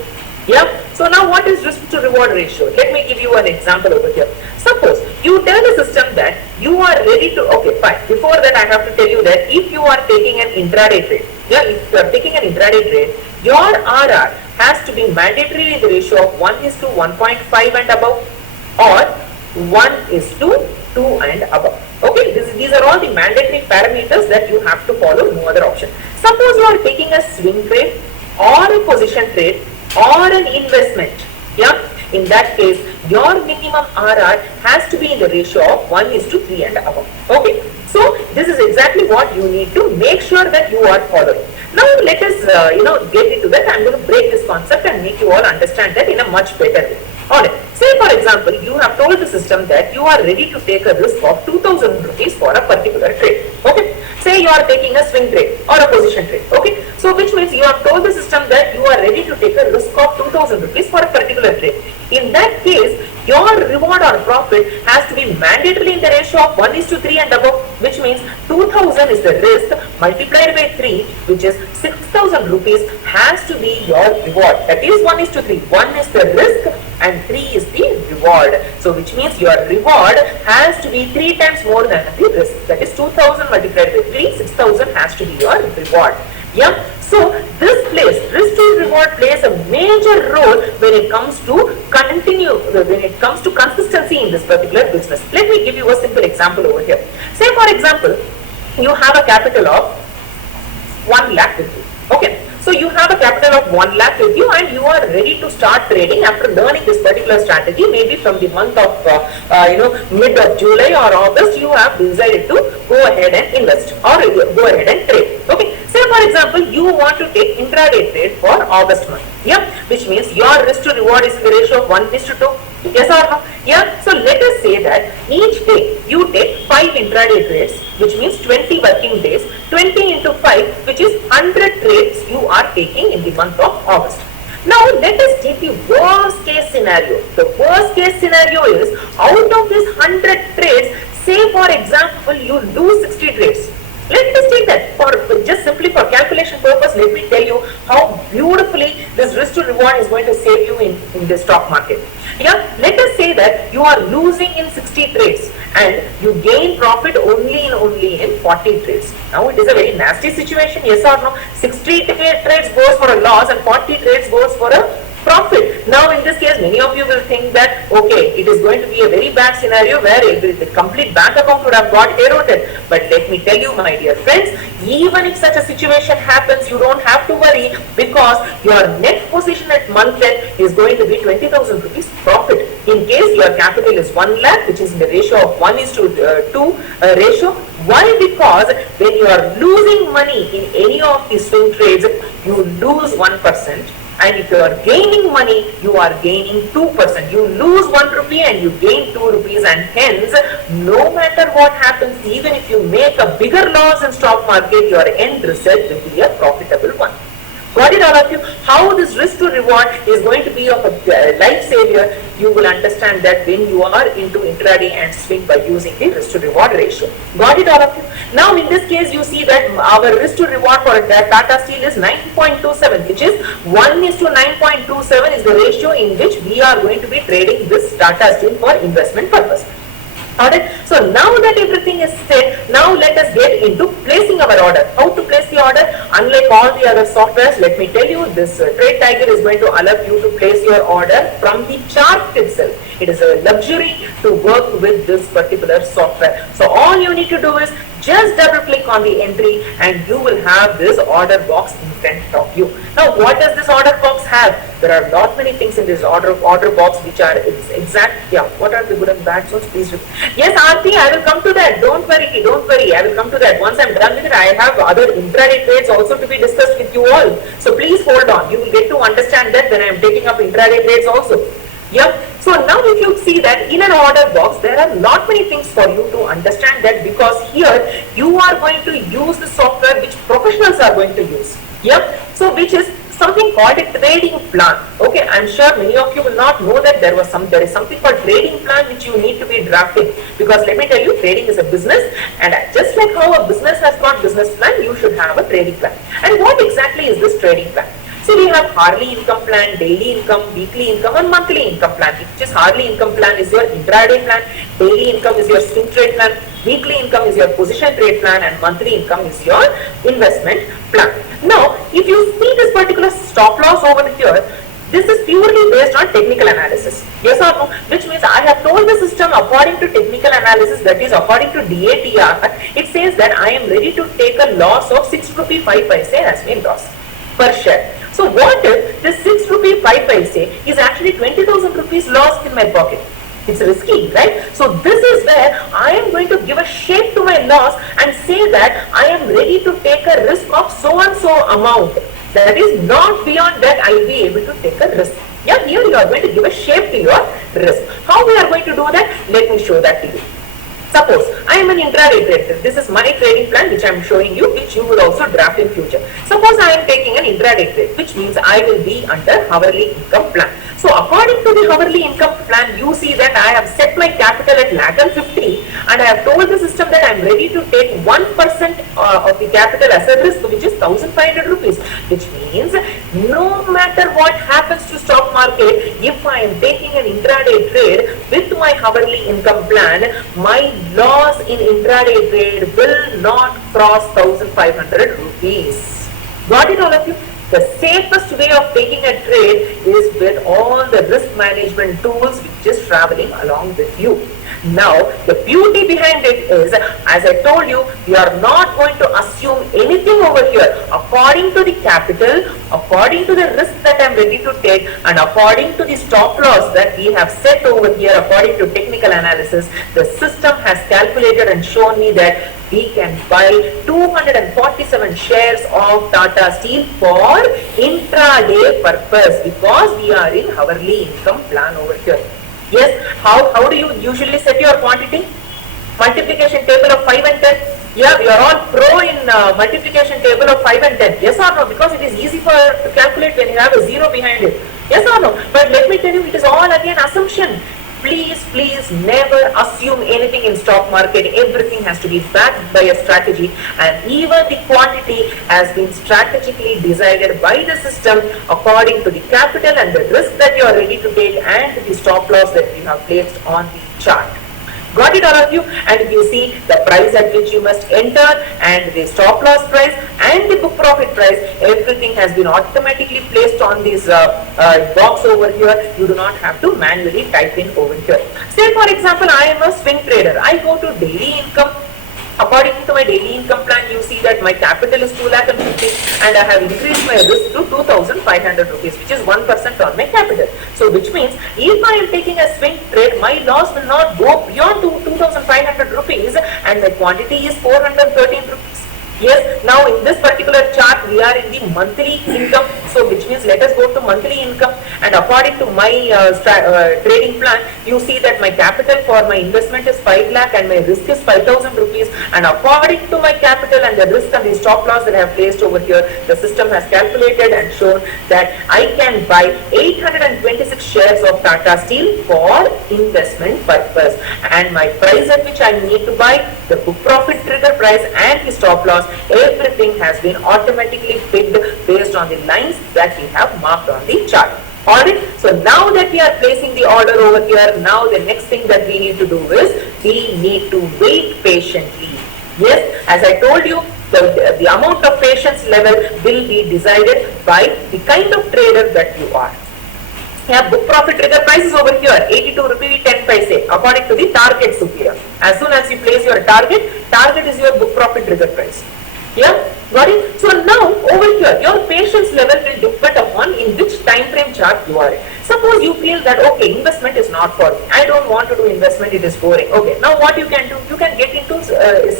Yep. So now what is risk to reward ratio? Let me give you an example over here. Suppose you tell the system that you are ready to, okay fine, before that I have to tell you that if you are taking an intraday trade, if you are taking an intraday trade, your RR has to be mandatory in the ratio of 1:1.5 and above or 1:2 and above. Okay, these are all the mandatory parameters that you have to follow, no other option. Suppose you are taking a swing trade or a position trade or an investment, in that case your minimum RR has to be in the ratio of 1:3 and above. Okay, so this is exactly what you need to make sure that you are following. Now let us get into that. I am going to break this concept and make you all understand that in a much better way. Alright, say for example you have told the system that you are ready to take a risk of 2000 rupees for a particular trade. Okay, say you are taking a swing trade or a position trade. Okay, so which means you have told the system that you are ready to take a risk of 2000 rupees for a particular trade. In that case, your reward or profit has to be mandatorily in the ratio of 1:3 and above, which means 2000 is the risk multiplied by 3, which is 6000 rupees has to be your reward. That is 1:3. 1 is the risk and 3 is the reward. So which means your reward has to be 3 times more than the risk. That is 2000 multiplied by 3, 6000 has to be your reward. Yeah. So this plays, risk to reward plays a major role when it comes to consistency in this particular business. Let me give you a simple example over here. Say for example, you have a capital of 1 lakh with you. Okay. So you have a capital of 1 lakh with you and you are ready to start trading after learning this particular strategy. Maybe from the month of mid of July or August, you have decided to go ahead and invest or go ahead and trade. Okay. Say for example, you want to take intraday trade for August month. Yeah, which means your risk to reward is in the ratio of 1:2. Yes or no? Yeah. So let us say that each day you take 5 intraday trades, which means 20 working days. 20 into 5, which is 100 trades you are taking in the month of August. Now let us take the worst case scenario. The worst case scenario is out of this 100 trades, say for example you lose 60 trades. Let us take that for just simply for calculation purpose. Let me tell you how beautifully this risk to reward is going to save you in the stock market. Yeah, let us say that you are losing in 60 trades and you gain profit only in 40 trades. Now it is a very nasty situation, yes or no? 60 trades goes for a loss and 40 trades goes for a profit. Now in this case, many of you will think that okay, it is going to be a very bad scenario where the complete bank account would have got eroded. But let me tell you, my dear friends, even if such a situation happens, you don't have to worry, because your net position at month end is going to be 20,000 rupees profit. In case your capital is 1 lakh, which is in the ratio of 1:2 ratio. Why? Because when you are losing money in any of these swing trades, you lose 1%. And if you are gaining money, you are gaining 2%. You lose 1 rupee and you gain 2 rupees, and hence, no matter what happens, even if you make a bigger loss in stock market, your end result will be a profitable one. Got it, all of you? How this risk to reward is going to be of a life savior, you will understand that when you are into intraday and swing by using the risk to reward ratio. Got it, all of you? Now in this case, you see that our risk to reward for Tata Steel is 9.27, which is 1:9.27 is the ratio in which we are going to be trading this Tata Steel for investment purpose. Alright, so now that everything is set, now let us get into placing our order. How to place the order? Unlike all the other softwares, let me tell you, this Trade Tiger is going to allow you to place your order from the chart itself. It is a luxury to work with this particular software. So all you need to do is just double click on the entry and you will have this order box in front of you. Now what does this order box have? There are lot many things in this order box which are exact. Yeah, what are the good and bad zones? Please. Yes, Aarti, I will come to that. Don't worry, I will come to that. Once I'm done with it, I have other intraday trades also to be discussed with you all. So please hold on. You will get to understand that when I am taking up intraday trades also. Yeah. So now if you see that in an order box, there are not many things for you to understand that, because here you are going to use the software which professionals are going to use. Yeah. So which is something called a trading plan. Okay, I'm sure many of you will not know that there is something called trading plan which you need to be drafting, because let me tell you, trading is a business, and just like how a business has got business plan, you should have a trading plan. And what exactly is this trading plan? So we have hourly income plan, daily income, weekly income and monthly income plan. Which is hourly income plan is your intraday plan, daily income is your swing trade plan, weekly income is your position trade plan, and monthly income is your investment plan. Now, if you see this particular stop loss over here, this is purely based on technical analysis. Yes or no? Which means I have told the system according to technical analysis, that is according to DATR, it says that I am ready to take a loss of 6 rupee 5 paise as my loss per share. So what if this 6 rupee 5 paise is actually 20,000 rupees loss in my pocket? It's risky, right? So this is where I am going to give a shape to my loss and say that I am ready to take a risk of so and so amount. That is not beyond that I will be able to take a risk. Yeah, here you are going to give a shape to your risk. How we are going to do that? Let me show that to you. Suppose I am an intraday trader. This is my trading plan which I am showing you, which you will also draft in future. Suppose I am taking an intraday intraday trade, which means I will be under hourly income plan. So according to the hourly income plan, you see that I have set my capital at lakh and 50, and I have told the system that I am ready to take 1% of the capital as a risk, which is 1,500 rupees, which means no matter what happens to stock market, if I am taking an intraday trade with my hourly income plan, my loss in intraday trade will not cross 1,500 rupees. Got it, all of you? The safest way of taking a trade is with all the risk management tools which is traveling along with you. Now, the beauty behind it is, as I told you, we are not going to assume anything over here. According to the capital, according to the risk that I am ready to take, and according to the stop loss that we have set over here, according to technical analysis, the system has calculated and shown me that we can buy 247 shares of Tata Steel for intraday purpose because we are in hourly income plan over here. Yes, how do you usually set your quantity? Multiplication table of 5 and 10. Yeah, we are all pro in multiplication table of 5 and 10. Yes or no? Because it is easy to calculate when you have a zero behind it. Yes or no? But let me tell you, it is all again assumption. Please never assume anything in stock market. Everything has to be backed by a strategy, and even the quantity has been strategically decided by the system according to the capital and the risk that you are ready to take and the stop loss that you have placed on the chart. Got it, all of you? And if you see the price at which you must enter and the stop loss price and the book profit price, everything has been automatically placed on this box over here. You do not have to manually type in over here. Say for example, I am a swing trader. I go to daily income. According to my daily income plan, you see that my capital is 2,50,000 and I have increased my risk to 2,500 rupees, which is 1% on my capital. So which means if I am taking a swing trade, my loss will not go beyond 2,500 rupees and my quantity is 413 rupees. Yes, now in this particular chart we are in the monthly income, so which means let us go to monthly income, and according to my trading plan, you see that my capital for my investment is 5 lakh and my risk is 5,000 rupees, and according to my capital and the risk and the stop loss that I have placed over here, the system has calculated and shown that I can buy 826 shares of Tata Steel for investment purpose, and my price at which I need to buy, the book profit trigger price and the stop loss, everything has been automatically picked based on the lines that we have marked on the chart. Alright, so now that we are placing the order over here, now the next thing that we need to do is we need to wait patiently. Yes, as I told you, the amount of patience level will be decided by the kind of trader that you are. Yeah, book profit trigger price is over here, 82 rupees 10 paise according to the target here. As soon as you place your target is your book profit trigger price. Yeah, got it? So now over here, your patience level will depend upon in which time frame chart you are in. Suppose you feel that okay, investment is not for me. I don't want to do investment, it is boring. Okay, now what you can do? You can get into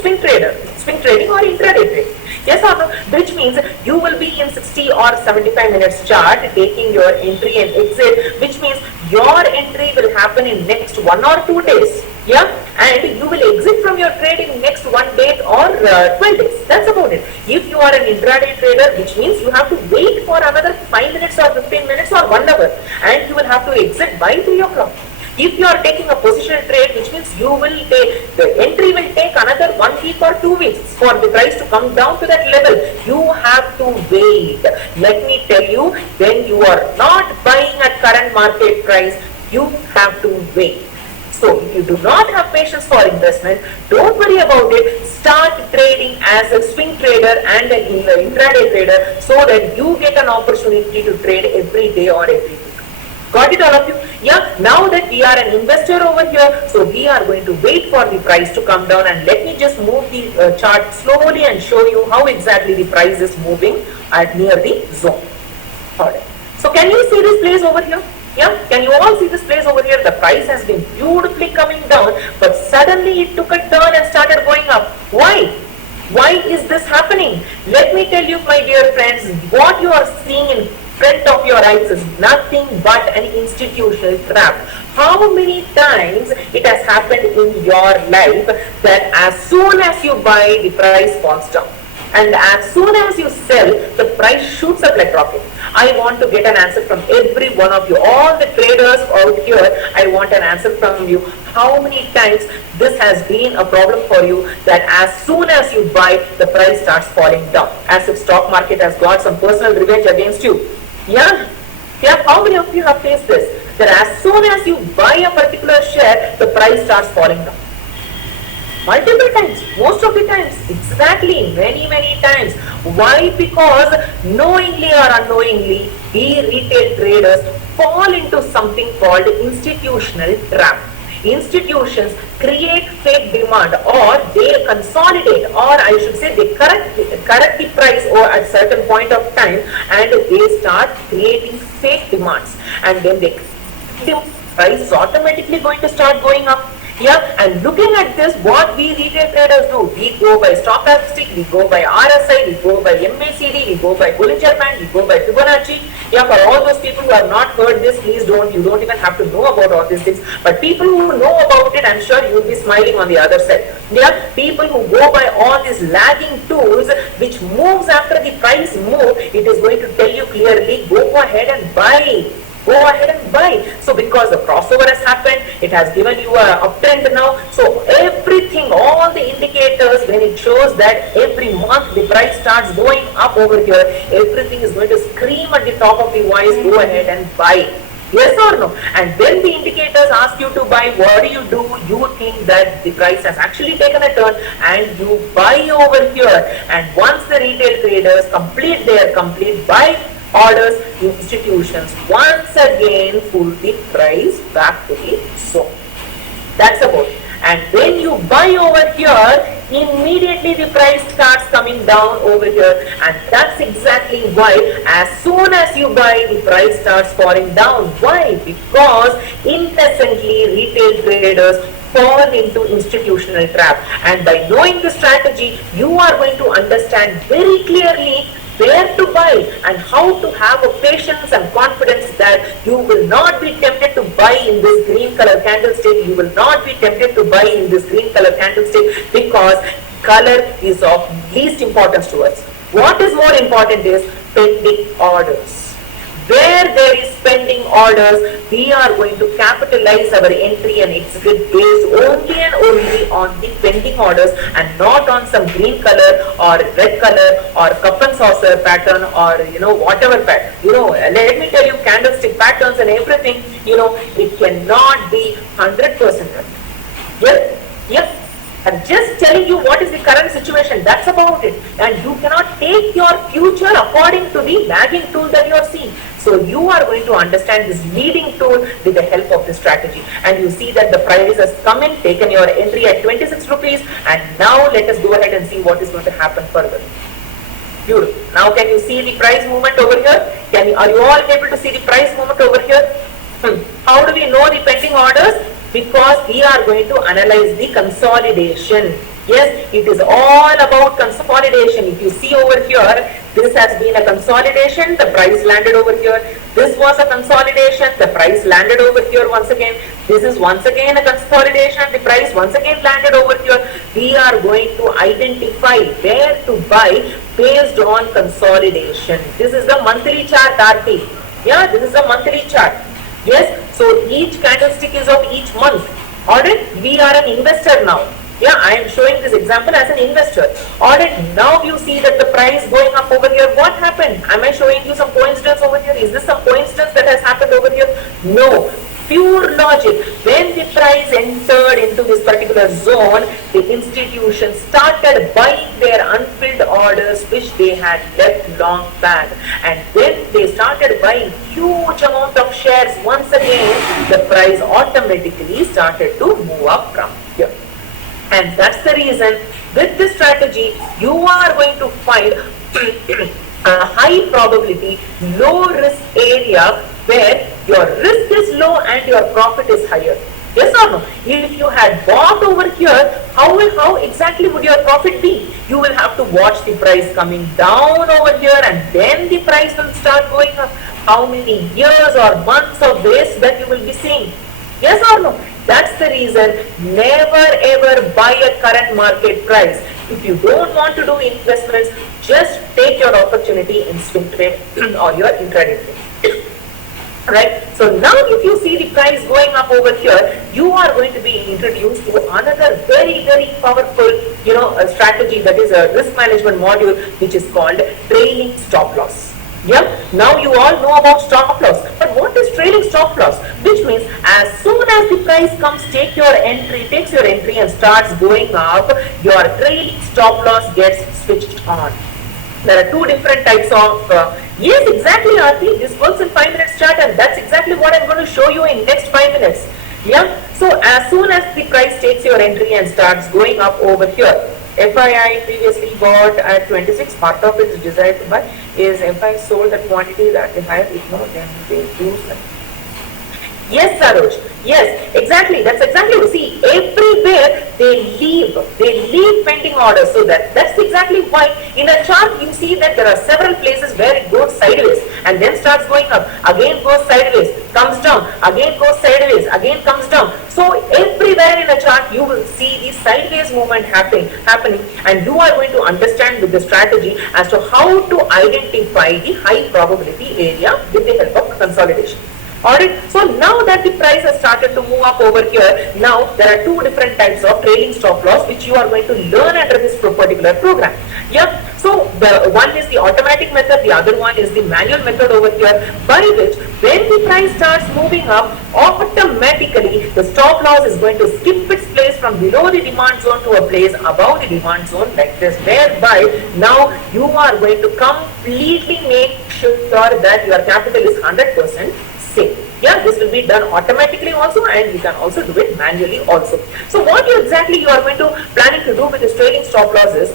swing trading or intraday trade. Yes or no? Which means you will be in 60 or 75 minutes chart taking your entry and exit, which means your entry will happen in next 1 or 2 days. Yeah, and you will exit from your trade in next 1 day or 12 days. That's about it. If you are an intraday trader, which means you have to wait for another 5 minutes or 15 minutes or 1 hour, and you will have to exit by 3 o'clock. If you are taking a positional trade, which means you will take, the entry will take another 1 week or 2 weeks for the price to come down to that level. You have to wait. Let me tell you, when you are not buying at current market price, you have to wait. So if you do not have patience for investment, don't worry about it. Start trading as a swing trader and an intraday trader so that you get an opportunity to trade every day or every week. Got it, all of you? Yeah, now that we are an investor over here, so we are going to wait for the price to come down, and let me just move the chart slowly and show you how exactly the price is moving at near the zone. Alright. So can you see this place over here? Yeah, can you all see this place over here? The price has been beautifully coming down, but suddenly it took a turn and started going up. Why? Why is this happening? Let me tell you, my dear friends, what you are seeing in front of your eyes is nothing but an institutional trap. How many times it has happened in your life that as soon as you buy, the price falls down? and as soon as you sell, the price shoots up like rocket. I want to get an answer from every one of you, all the traders out here. I want an answer from you. How many times this has been a problem for you, that as soon as you buy, the price starts falling down, as if stock market has got some personal revenge against you? Yeah, how many of you have faced this, that as soon as you buy a particular share, the price starts falling down? Multiple times, most of the times, exactly, many times. Why? Because knowingly or unknowingly, we retail traders fall into something called institutional trap. Institutions create fake demand, or they consolidate, or I should say they correct the price or at certain point of time, and they start creating fake demands, and then the price is automatically going to start going up. Yeah, and looking at this, what we retail traders do, we go by stochastic, we go by RSI, we go by MACD, we go by Bollinger Band, we go by Fibonacci. Yeah, for all those people who have not heard this, please you don't even have to know about all these things. But people who know about it, I'm sure you'll be smiling on the other side. Yeah, people who go by all these lagging tools, which moves after the price move, it is going to tell you clearly, go ahead and buy. Go ahead and buy. So because the crossover has happened, it has given you a uptrend now. So everything, all the indicators, when it shows that every month the price starts going up over here, everything is going to scream at the top of the voice, go ahead and buy. Yes or no? And when the indicators ask you to buy, what do? You think that the price has actually taken a turn, and you buy over here. And once the retail traders complete their buy orders, institutions once again pull the price back to the zone. That's about it. And when you buy over here, immediately the price starts coming down over here, and that's exactly why as soon as you buy, the price starts falling down. Why? Because incessantly retail traders fall into institutional trap, and by knowing the strategy, you are going to understand very clearly where to buy and how to have a patience and confidence that you will not be tempted to buy in this green color candlestick. You will not be tempted to buy in this green color candlestick, because color is of least importance to us. What is more important is pending orders. Where there is pending orders, we are going to capitalize our entry and exit based only and only on the pending orders, and not on some green color or red color or cup and saucer pattern, or whatever pattern. Let me tell you, candlestick patterns and everything, it cannot be 100% right. Yep. I'm just telling you what is the current situation. That's about it. And you cannot take your future according to the lagging tool that you are seeing. So you are going to understand this leading tool with the help of this strategy. And you see that the price has come in, taken your entry at 26 rupees. And now let us go ahead and see what is going to happen further. Beautiful. Now can you see the price movement over here? Are you all able to see the price movement over here? How do we know the pending orders? Because we are going to analyze the consolidation. Yes, it is all about consolidation. If you see over here, this has been a consolidation, the price landed over here. This was a consolidation, the price landed over here once again. This is once again a consolidation, the price once again landed over here. We are going to identify where to buy based on consolidation. This is the monthly chart, RT. Yeah, this is the monthly chart. Yes, so each candlestick is of each month. Alright, we are an investor now. Yeah, I am showing this example as an investor. Alright, now you see that the price going up over here. What happened? Am I showing you some coincidence over here? Is this some coincidence that has happened over here? No. Pure logic. When the price entered into this particular zone, the institution started buying their unfilled orders which they had left long back, and when they started buying huge amount of shares, once again the price automatically started to move up from here. And that's the reason with this strategy you are going to find a high probability, low risk area where your risk is low and your profit is higher. Yes or no? If you had bought over here, how exactly would your profit be? You will have to watch the price coming down over here, and then the price will start going up. How many years or months of waste that you will be seeing? Yes or no? That's the reason, never ever buy at current market price. If you don't want to do investments, just take your opportunity in swing trade or your intraday trade. Right? So now if you see the price going up over here, you are going to be introduced to another very, very powerful, strategy, that is a risk management module, which is called trailing stop loss. Yeah, now you all know about stop loss, but what is trailing stop loss? Which means as soon as the price comes, takes your entry and starts going up, your trailing stop loss gets switched on. There are two different types of, yes, exactly, Aarti, this works in 5 minutes chart, and that's exactly what I'm going to show you in next 5 minutes. Yeah, so as soon as the price takes your entry and starts going up over here, FII previously bought at 26, part of it is desired to buy, is FI sold at quantity that they have, if not, then they lose that. Yes, Saroj. Yes, exactly. That's exactly. See, everywhere they leave pending orders. So that's exactly why in a chart you see that there are several places where it goes sideways and then starts going up, again goes sideways, comes down, again goes sideways, again comes down. So everywhere in a chart you will see the sideways movement happening, and you are going to understand with the strategy as to how to identify the high probability area with the help of consolidation. Alright, so now that the price has started to move up over here, now there are two different types of trailing stop loss which you are going to learn under this particular program. Yeah, so the one is the automatic method, the other one is the manual method over here, by which when the price starts moving up, automatically the stop loss is going to skip its place from below the demand zone to a place above the demand zone like this, whereby now you are going to completely make sure that your capital is 100% safe. Yeah, this will be done automatically also, and you can also do it manually also. So what you are going to planning to do with this trailing stop loss is,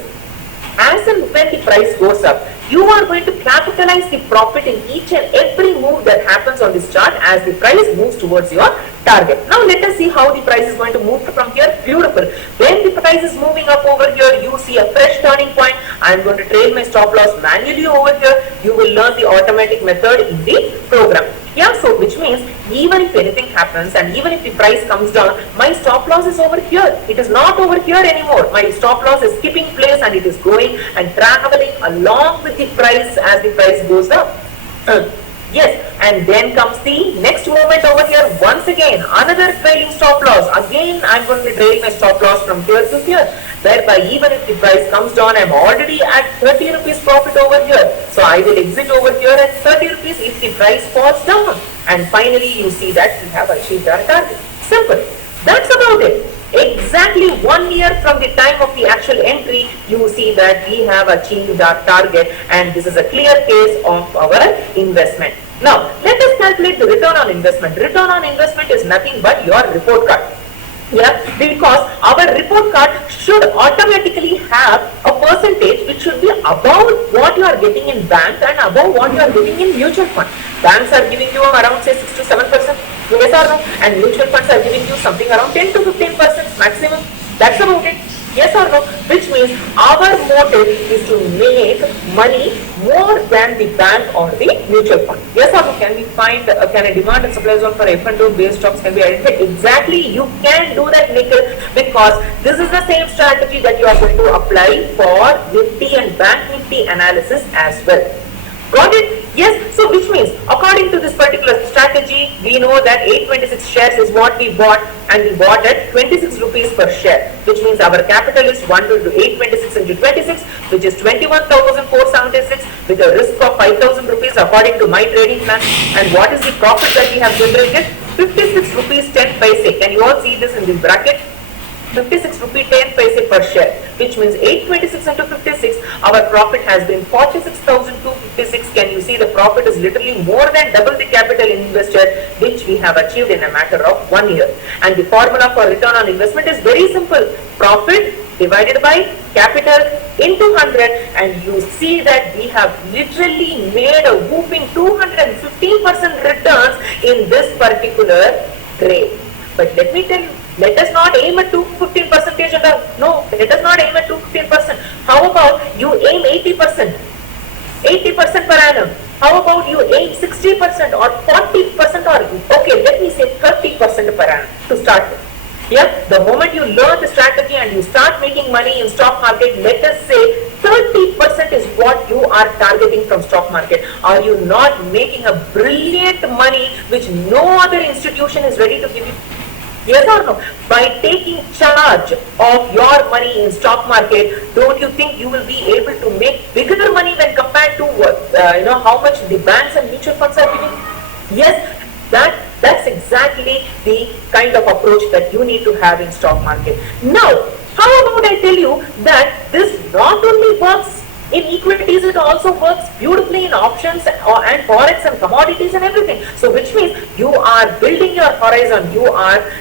as and when the price goes up, you are going to capitalize the profit in each and every move that happens on this chart as the price moves towards your target. Now let us see how the price is going to move from here. Beautiful. When the price is moving up over here, you see a fresh turning point. I am going to trail my stop loss manually over here. You will learn the automatic method in the program. Yeah, so which means even if anything happens and even if the price comes down, my stop loss is over here. It is not over here anymore. My stop loss is skipping place and it is going and traveling along with the price as the price goes up. Yes, and then comes the next movement over here. Once again, another trailing stop loss. Again, I'm going to trail my stop loss from here to here. Whereby even if the price comes down, I'm already at 30 rupees profit over here. So I will exit over here at 30 rupees if the price falls down. And finally, you see that we have achieved our target. Simple. That's about it. Exactly 1 year from the time of the actual entry, you see that we have achieved our target, and this is a clear case of our investment. Now, let us calculate the return on investment. Return on investment is nothing but your report card. Yeah, because our report card should automatically have a percentage which should be above what you are getting in bank and above what you are getting in mutual fund. Banks are giving you around say 6 to 7%, yes or no, and mutual funds are giving you something around 10 to 15% maximum. That's about it. Yes or no? Which means our motive is to make money more than the bank or the mutual fund. Yes or no? Can we find, can a demand and supply zone for F&O based stocks can be identified? Exactly, you can do that, Nikhil, because this is the same strategy that you are going to apply for Nifty and Bank Nifty analysis as well. Got it? Yes. So which means according to this particular strategy, we know that 826 shares is what we bought, and we bought at 26 rupees per share, which means our capital is 826 into 26, which is 21,476 with a risk of 5,000 rupees according to my trading plan. And what is the profit that we have generated? 56 rupees 10 paise. Can you all see this in this bracket? 56 rupee 10 paise per share, which means 826 into 56, our profit has been 46,256. Can you see the profit is literally more than double the capital invested, which we have achieved in a matter of 1 year. And the formula for return on investment is very simple. Profit divided by capital into 100, and you see that we have literally made a whooping 215% returns in this particular trade. But let me tell you, let us not aim at 215%. No, let us not aim at 215%. How about you aim 80%? 80% per annum. How about you aim 60% or 40% or okay, let me say 30% per annum to start with. Yeah, the moment you learn the strategy and you start making money in stock market, let us say 30% is what you are targeting from stock market. Are you not making a brilliant money which no other institution is ready to give you? Yes or no? By taking charge of your money in stock market, don't you think you will be able to make bigger money when compared to how much the banks and mutual funds are giving? Yes, that's exactly the kind of approach that you need to have in stock market. Now, how about I tell you that this not only works in equities, it also works beautifully in options and forex and commodities and everything. So which means you are building your horizon. Your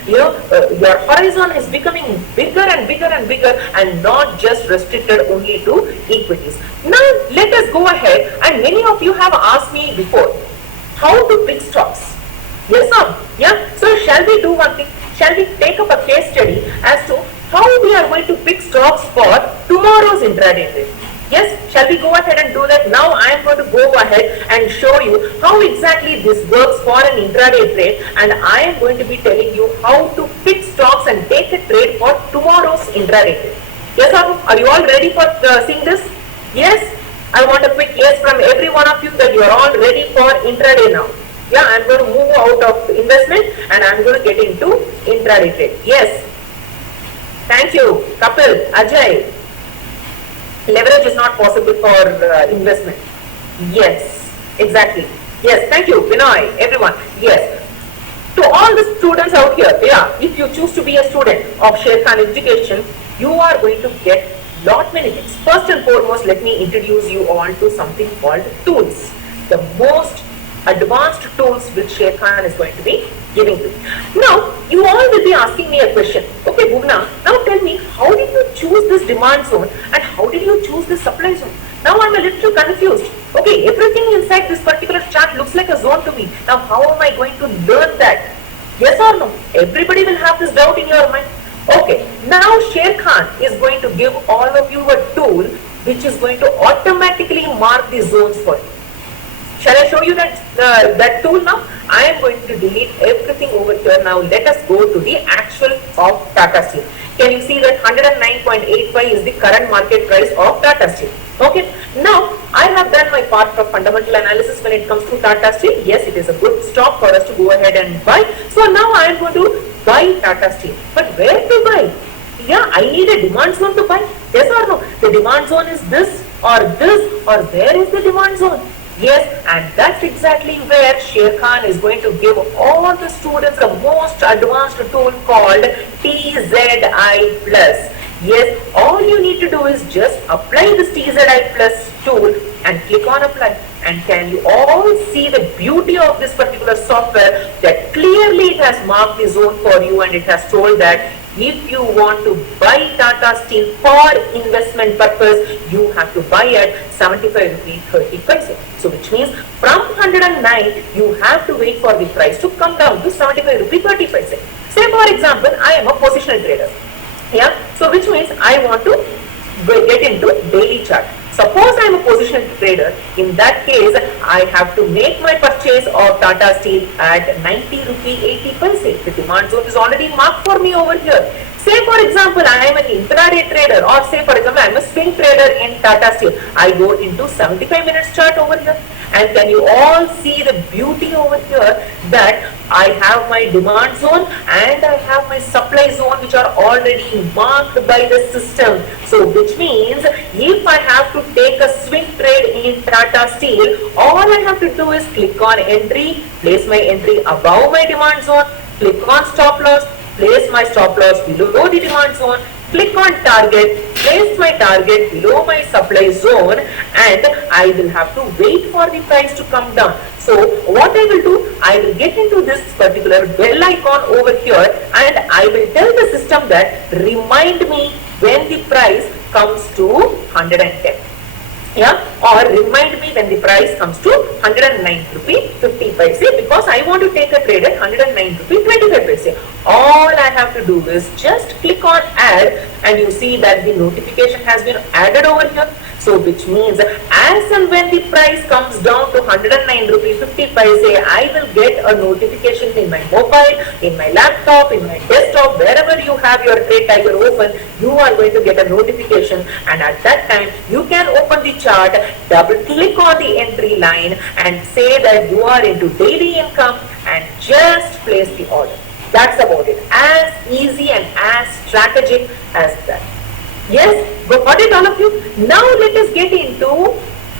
horizon is becoming bigger and bigger and bigger and not just restricted only to equities. Now let us go ahead, and many of you have asked me before how to pick stocks. Yes or no? Yeah. So shall we do one thing? Shall we take up a case study as to how we are going to pick stocks for tomorrow's intraday trade? Yes, shall we go ahead and do that? Now I am going to go ahead and show you how exactly this works for an intraday trade, and I am going to be telling you how to pick stocks and take a trade for tomorrow's intraday trade. Yes or no? Are you all ready for seeing this? Yes? I want a quick yes from every one of you that you are all ready for intraday now. Yeah, I am going to move out of investment and I am going to get into intraday trade. Yes. Thank you, Kapil, Ajay. Leverage is not possible for investment. Yes, exactly. Yes, thank you, Vinay, everyone. Yes. To all the students out here, yeah, if you choose to be a student of Sharekhan Education, you are going to get lot many things. First and foremost, let me introduce you all to something called tools. The most advanced tools which Sharekhan is going to be giving you. Now, you all will be asking me a question. Okay, Bhuvna, now tell me, how did you choose this demand zone and how did you choose this supply zone? Now I'm a little confused. Okay, everything inside this particular chart looks like a zone to me. Now, how am I going to learn that? Yes or no? Everybody will have this doubt in your mind. Okay, now Sharekhan is going to give all of you a tool which is going to automatically mark the zones for you. Shall I show you that tool now? I am going to delete everything over here. Now let us go to the actual of Tata Steel. Can you see that 109.85 is the current market price of Tata Steel? Okay. Now I have done my part of fundamental analysis when it comes to Tata Steel. Yes, it is a good stock for us to go ahead and buy. So now I am going to buy Tata Steel. But where to buy? Yeah, I need a demand zone to buy. Yes or no? The demand zone is this, or where is the demand zone? Yes, and that's exactly where Sharekhan is going to give all the students the most advanced tool called TZI Plus. Yes, all you need to do is just apply this TZI Plus tool and click on apply. And can you all see the beauty of this particular software, that clearly it has marked the zone for you and it has told that if you want to buy Tata Steel for investment purpose, you have to buy at 75 rupees 30 paise. So which means from 109, you have to wait for the price to come down to 75 rupees 30 paise. Say for example, I am a positional trader. Yeah, so which means I want to get into daily chart. Suppose I am a positional trader. In that case, I have to make my purchase of Tata Steel at 90 rupee 80 paise. The demand zone is already marked for me over here. Say for example, I am an intraday trader, or say for example, I am a swing trader in Tata Steel. I go into 75 minutes chart over here. And can you all see the beauty over here that I have my demand zone and I have my supply zone which are already marked by the system. So which means if I have to take a swing trade in Tata Steel, all I have to do is click on entry, place my entry above my demand zone, click on stop loss, place my stop loss below the demand zone, click on target, place my target below my supply zone, and I will have to wait for the price to come down. So what I will do, I will get into this particular bell icon over here and I will tell the system that remind me when the price comes to 110. Yeah, or remind me when the price comes to 109 rupee 50 paise, because I want to take a trade at 109 rupee 25 paise. All I have to do is just click on add and you see that the notification has been added over here. So which means as and when the price comes down to 109 rupees 50 paise, I will get a notification in my mobile, in my laptop, in my desktop, wherever you have your Trade Tiger open, you are going to get a notification, and at that time you can open the chart, double click on the entry line and say that you are into daily income and just place the order. That's about it. As easy and as strategic as that. Yes, got it all of you? Now let us get into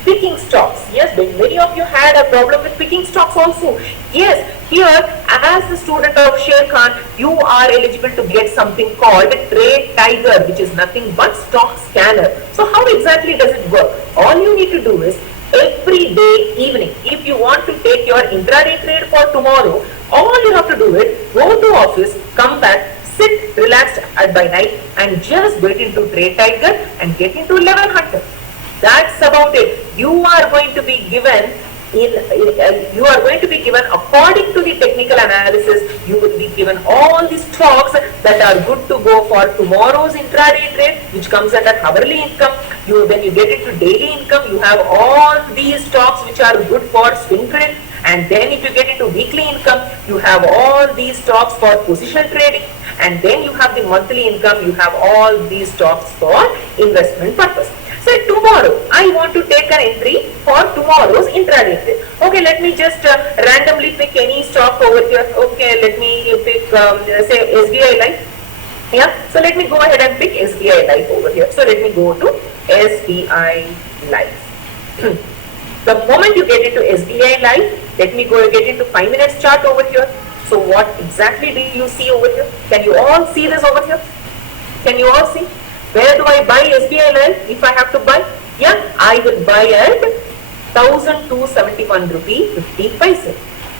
picking stocks. Yes, many of you had a problem with picking stocks also. Yes, here as the student of Sher Khan, you are eligible to get something called Trade Tiger, which is nothing but stock scanner. So how exactly does it work? All you need to do is every day evening, if you want to take your intraday trade for tomorrow, all you have to do is go to office, come back, sit relaxed by night and just get into Trade Tiger and get into 11 Hunter. That's about it. You are going to be given according to the technical analysis. You will be given all the stocks that are good to go for tomorrow's intraday trade, which comes under hourly income. When you get into daily income, you have all these stocks which are good for swing trade. And then if you get into weekly income, you have all these stocks for position trading. And then you have the monthly income, you have all these stocks for investment purpose. Say tomorrow, I want to take an entry for tomorrow's intraday trade. Okay, let me just randomly pick any stock over here. Okay, let me pick, say SBI Life. Yeah, so let me go ahead and pick SBI Life over here. So let me go to SBI Life. The moment you get into SBI Life, let me go get into 5 minutes chart over here. So what exactly do you see over here? Can you all see this over here? Can you all see? Where do I buy SBI Life if I have to buy? Yeah, I will buy at 1271 rupee 50 paise.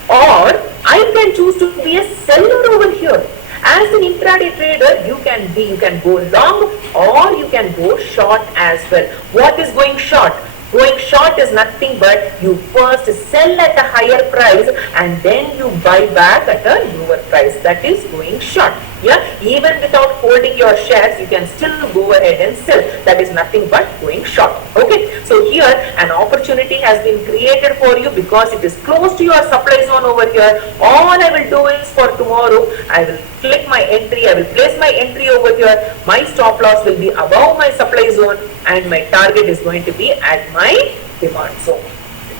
Or I can choose to be a seller over here. As an intraday trader, you can go long or you can go short as well. What is going short? Going short is nothing but you first sell at a higher price and then you buy back at a lower price. That is going short. Yeah, even without holding your shares, you can still go ahead and sell. That is nothing but going short. Okay, so here an opportunity has been created for you because it is close to your supply zone over here. All I will do is for tomorrow, I will click my entry, I will place my entry over here. My stop loss will be above my supply zone and my target is going to be at my demand zone.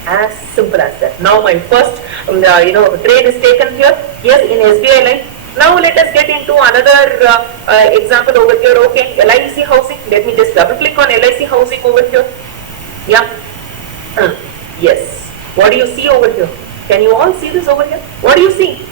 As simple as that. Now my first trade is taken here. Yes, in SBI line. Now let us get into another example over here. Okay, LIC housing. Let me just double click on LIC housing over here. Yeah. Yes. What do you see over here? Can you all see this over here? What do you see?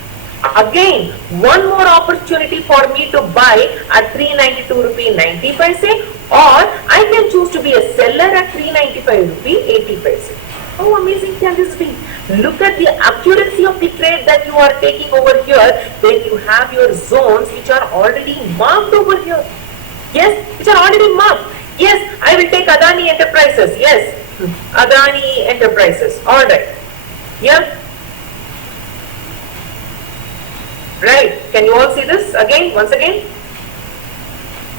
Again, one more opportunity for me to buy at 392 rupee 90 paise, or I can choose to be a seller at 395 rupee 80 paise. How amazing can this be? Look at the accuracy of the trade that you are taking over here. Then you have your zones which are already marked over here. Yes, which are already marked. Yes, I will take Adani Enterprises. Yes, Adani Enterprises. All right. Yeah. Right. Can you all see this again? Once again?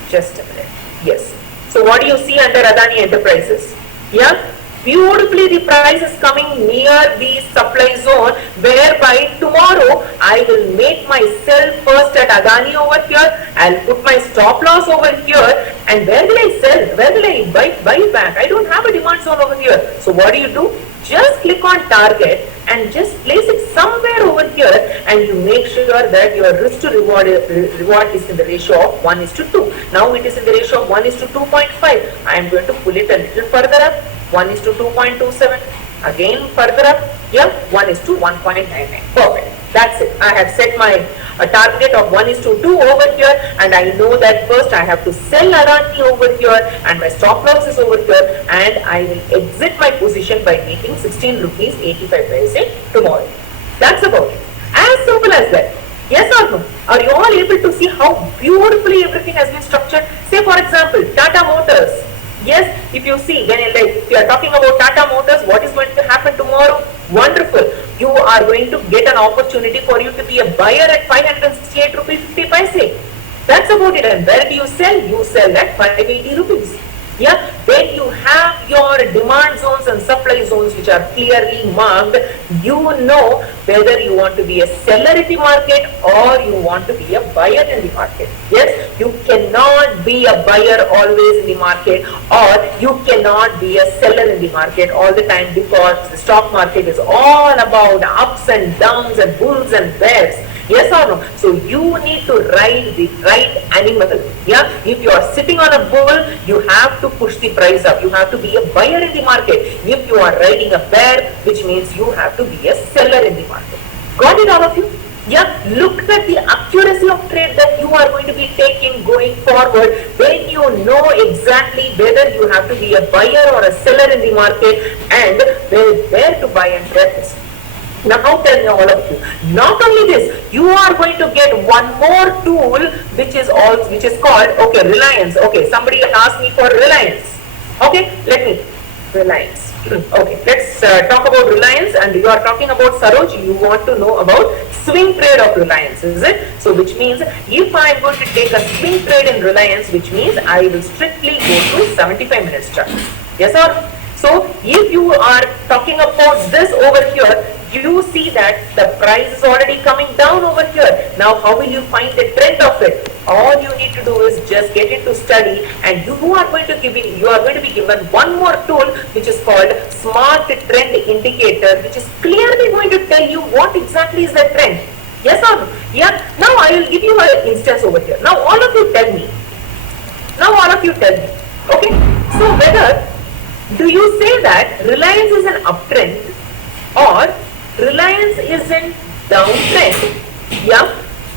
Just a minute. Yes. So what do you see under Adani Enterprises? Yeah. Beautifully the price is coming near the supply zone, whereby tomorrow I will make myself first at Adani over here. I'll put my stop loss over here, and where will I sell? Where will I buy back? I don't have a demand zone over here. So what do? Just click on target and just place it somewhere over here, and you make sure that your risk to reward is in the ratio of 1:2. Now it is in the ratio of 1:2.5. I am going to pull it a little further up. 1:2.27. Again further up. Yeah, 1:1.99. Perfect. That's it. I have set my target of 1:2 over here, and I know that first I have to sell Adani over here, and my stop loss is over here, and I will exit my position by making 16 rupees 85 paise tomorrow. That's about it. As simple as that. Yes or no? Are you all able to see how beautifully everything has been structured? Say for example, Tata Motors. Yes, if you see, if you are talking about Tata Motors, what is going to happen tomorrow? Wonderful. You are going to get an opportunity for you to be a buyer at 568 rupees 50 paise. That's about it. And where do you sell? You sell at 580 rupees. Yeah, when you have your demand zones and supply zones which are clearly marked, you know whether you want to be a seller in the market or you want to be a buyer in the market. Yes, you cannot be a buyer always in the market, or you cannot be a seller in the market all the time, because the stock market is all about ups and downs and bulls and bears. Yes or no? So you need to ride the right animal. Yeah, if you are sitting on a bull, you have to push the price up. You have to be a buyer in the market. If you are riding a bear, which means you have to be a seller in the market. Got it, all of you? Yeah, look at the accuracy of trade that you are going to be taking going forward when you know exactly whether you have to be a buyer or a seller in the market, and where to buy and where to sell. Now tell me, all of you, not only this, you are going to get one more tool which is called, okay, Reliance. Okay, somebody asked me for Reliance. Okay, let me, Reliance. Okay, let's talk about Reliance, and you are talking about Saroj, you want to know about swing trade of Reliance, is it? So which means if I am going to take a swing trade in Reliance, which means I will strictly go to 75 minutes chart. Yes or? So if you are talking about this over here, you see that the price is already coming down over here. Now how will you find the trend of it? All you need to do is just get into study, and you are going to be given one more tool which is called Smart Trend Indicator, which is clearly going to tell you what exactly is the trend. Yes or no? Yeah. Now I will give you an instance over here. Now all of you tell me. Okay. So whether do you say that Reliance is an uptrend or Reliance is in downtrend? Yeah.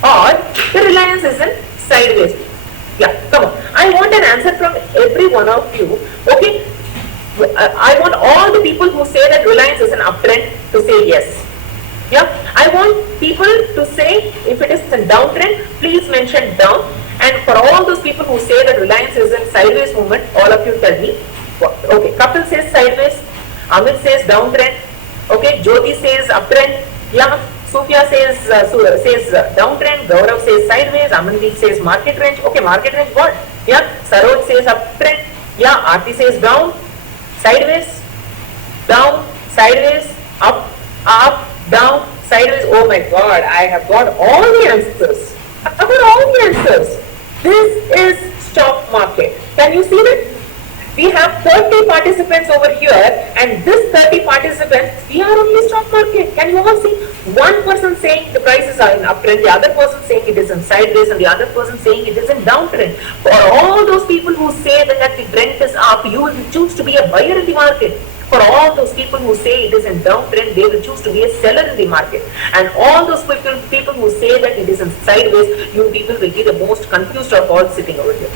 Or the Reliance is in sideways? Yeah. Come on. I want an answer from every one of you. Okay. I want all the people who say that Reliance is an uptrend to say yes. Yeah. I want people to say if it is a downtrend, please mention down. And for all those people who say that Reliance is in sideways movement, all of you tell me. Okay, Kapil says sideways, Amit says downtrend, okay, Jyoti says uptrend, yeah, Sufia says downtrend, Gaurav says sideways, Amandeep says market range, okay, market range what? Yeah, Saroj says uptrend, yeah, Aarti says down, sideways, up, down, sideways. Oh my god, I have got all the answers. This is stock market. Can you see that? We have 30 participants over here, and this 30 participants, we are only stock market. Can you all see? One person saying the prices are in uptrend, the other person saying it is in sideways, and the other person saying it is in downtrend. For all those people who say that the trend is up, you will choose to be a buyer in the market. For all those people who say it is in downtrend, they will choose to be a seller in the market. And all those people who say that it is in sideways, you people will be the most confused of all sitting over here.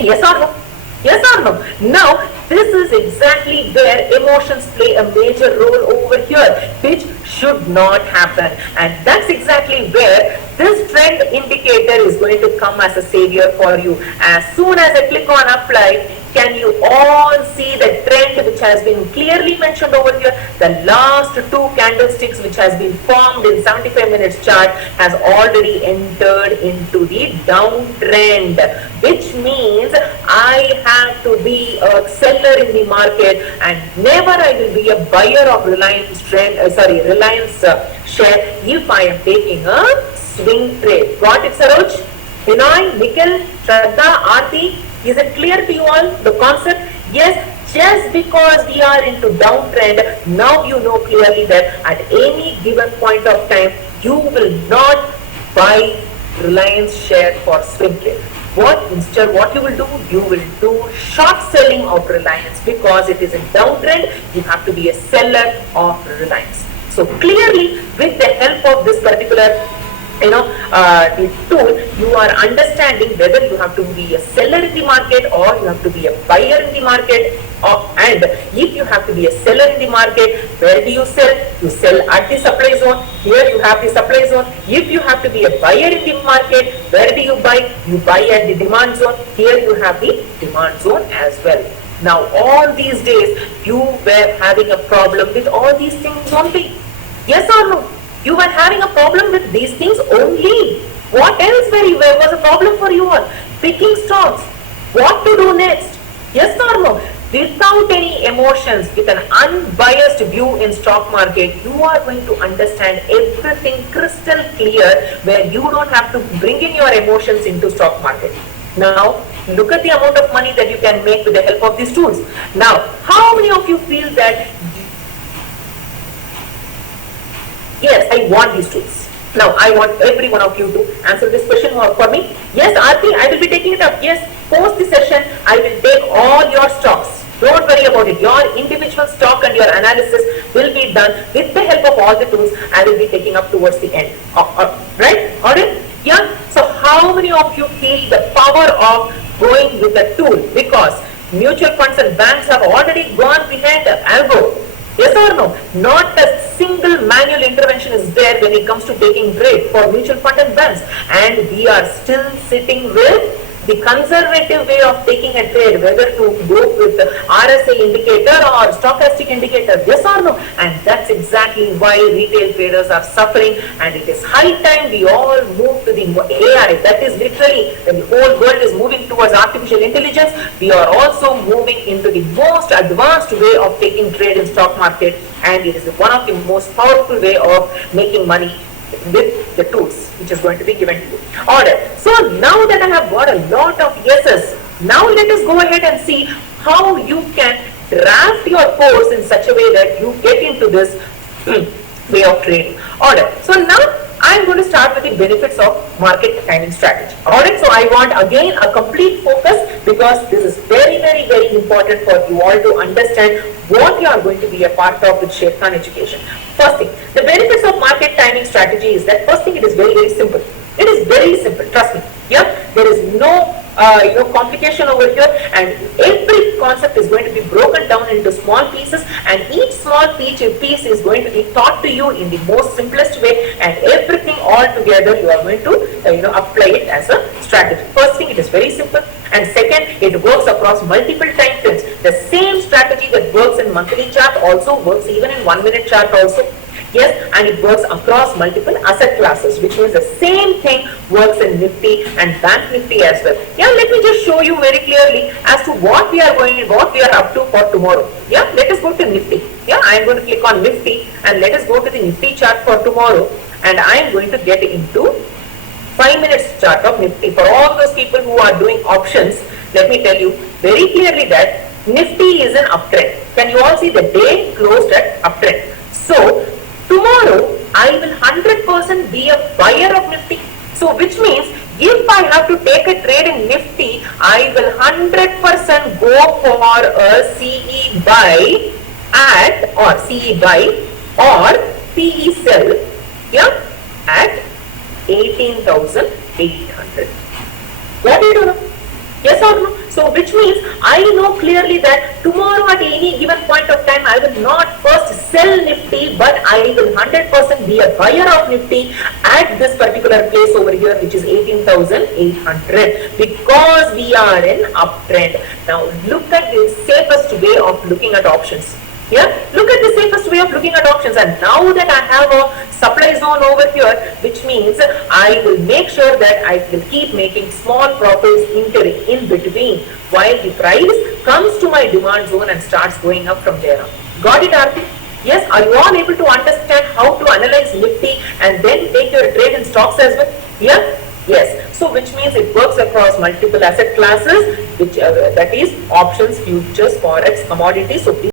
Yes or no? Yes or no? Now, this is exactly where emotions play a major role over here, which should not happen. And that's exactly where this trend indicator is going to come as a savior for you. As soon as I click on apply, can you all see the trend which has been clearly mentioned over here? The last two candlesticks which has been formed in 75 minutes chart has already entered into the downtrend, which means I have to be a seller in the market, and never I will be a buyer of Reliance share if I am taking a swing trade. Got it, Saroj? Vinay, Nikhil, Shraddha, Aarti, is it clear to you all the concept? Yes, just because we are into downtrend, now you know clearly that at any given point of time, you will not buy Reliance share for swing trade. Instead what you will do short selling of Reliance, because it is in downtrend. You have to be a seller of Reliance. So clearly, with the help of this particular the tool, you are understanding whether you have to be a seller in the market or you have to be a buyer in the market. And if you have to be a seller in the market, where do you sell? You sell at the supply zone. Here you have the supply zone. If you have to be a buyer in the market, where do you buy? You buy at the demand zone. Here you have the demand zone as well. Now all these days you were having a problem with all these things only. Yes or no? You were having a problem with these things only. What else was a problem for you all? Picking stocks. What to do next? Yes or no? Without any emotions, with an unbiased view in stock market, you are going to understand everything crystal clear, where you don't have to bring in your emotions into stock market. Now, look at the amount of money that you can make with the help of these tools. Now, how many of you feel that, yes, I want these tools? Now, I want every one of you to answer this question for me. Yes, Aarti, I will be taking it up. Yes, post the session, I will take all your stocks. Don't worry about it. Your individual stock and your analysis will be done with the help of all the tools. I will be taking up towards the end. Right? Alright? Yeah. So how many of you feel the power of going with the tool? Because mutual funds and banks have already gone behind the elbow. Yes or no? Not a single manual intervention is there when it comes to taking trade for mutual fund and banks. And we are still sitting with the conservative way of taking a trade, whether to go with the RSI indicator or stochastic indicator, yes or no? And that's exactly why retail traders are suffering, and it is high time we all move to the AI. That is literally, when the whole world is moving towards artificial intelligence, we are also moving into the most advanced way of taking trade in stock market, and it is one of the most powerful way of making money with the tools which is going to be given to you. Alright, so now that I have got a lot of yeses, now let us go ahead and see how you can draft your course in such a way that you get into this way of trading. Alright, so now I am going to start with the benefits of market timing strategy. Alright, so I want again a complete focus, because this is very, very, very important for you all to understand what you are going to be a part of with Sher Khan Education. First thing, the benefits of market timing strategy is that, first thing, it is very, very simple. It is very simple, trust me. Yeah, there is no complication over here, and every concept is going to be broken down into small pieces, and each small piece is going to be taught to you in the most simplest way, and everything all together you are going to apply it as a strategy. First thing, it is very simple, and second, it works across multiple time frames. The same strategy that works in monthly chart also works even in 1 minute chart also. Yes, and it works across multiple asset classes, which means the same thing works in Nifty and Bank Nifty as well. Yeah, let me just show you very clearly as to what we are up to for tomorrow. Yeah, let us go to Nifty. Yeah, I am going to click on Nifty, and let us go to the Nifty chart for tomorrow, and I am going to get into 5 minutes chart of Nifty. For all those people who are doing options, let me tell you very clearly that Nifty is an uptrend. Can you all see the day closed at uptrend? So tomorrow I will 100% be a buyer of Nifty. So which means if I have to take a trade in Nifty, I will 100% go for a CE buy at, or CE buy or PE sell, yeah, at 18,800. Got it or no? Yes or no? So which means I know clearly that tomorrow at any given point of time I will not first sell Nifty, but I will 100% be a buyer of Nifty at this particular place over here, which is 18,800, because we are in uptrend. Now look at the safest way of looking at options. Yeah, look at the safest way of looking at options, and now that I have a supply zone over here, which means I will make sure that I will keep making small profits in between while the price comes to my demand zone and starts going up from there on. Got it, Aarti? Yes, are you all able to understand how to analyze Nifty and then take your trade in stocks as well? Yeah? Yes. So which means it works across multiple asset classes, which that is options, futures, forex, commodities. So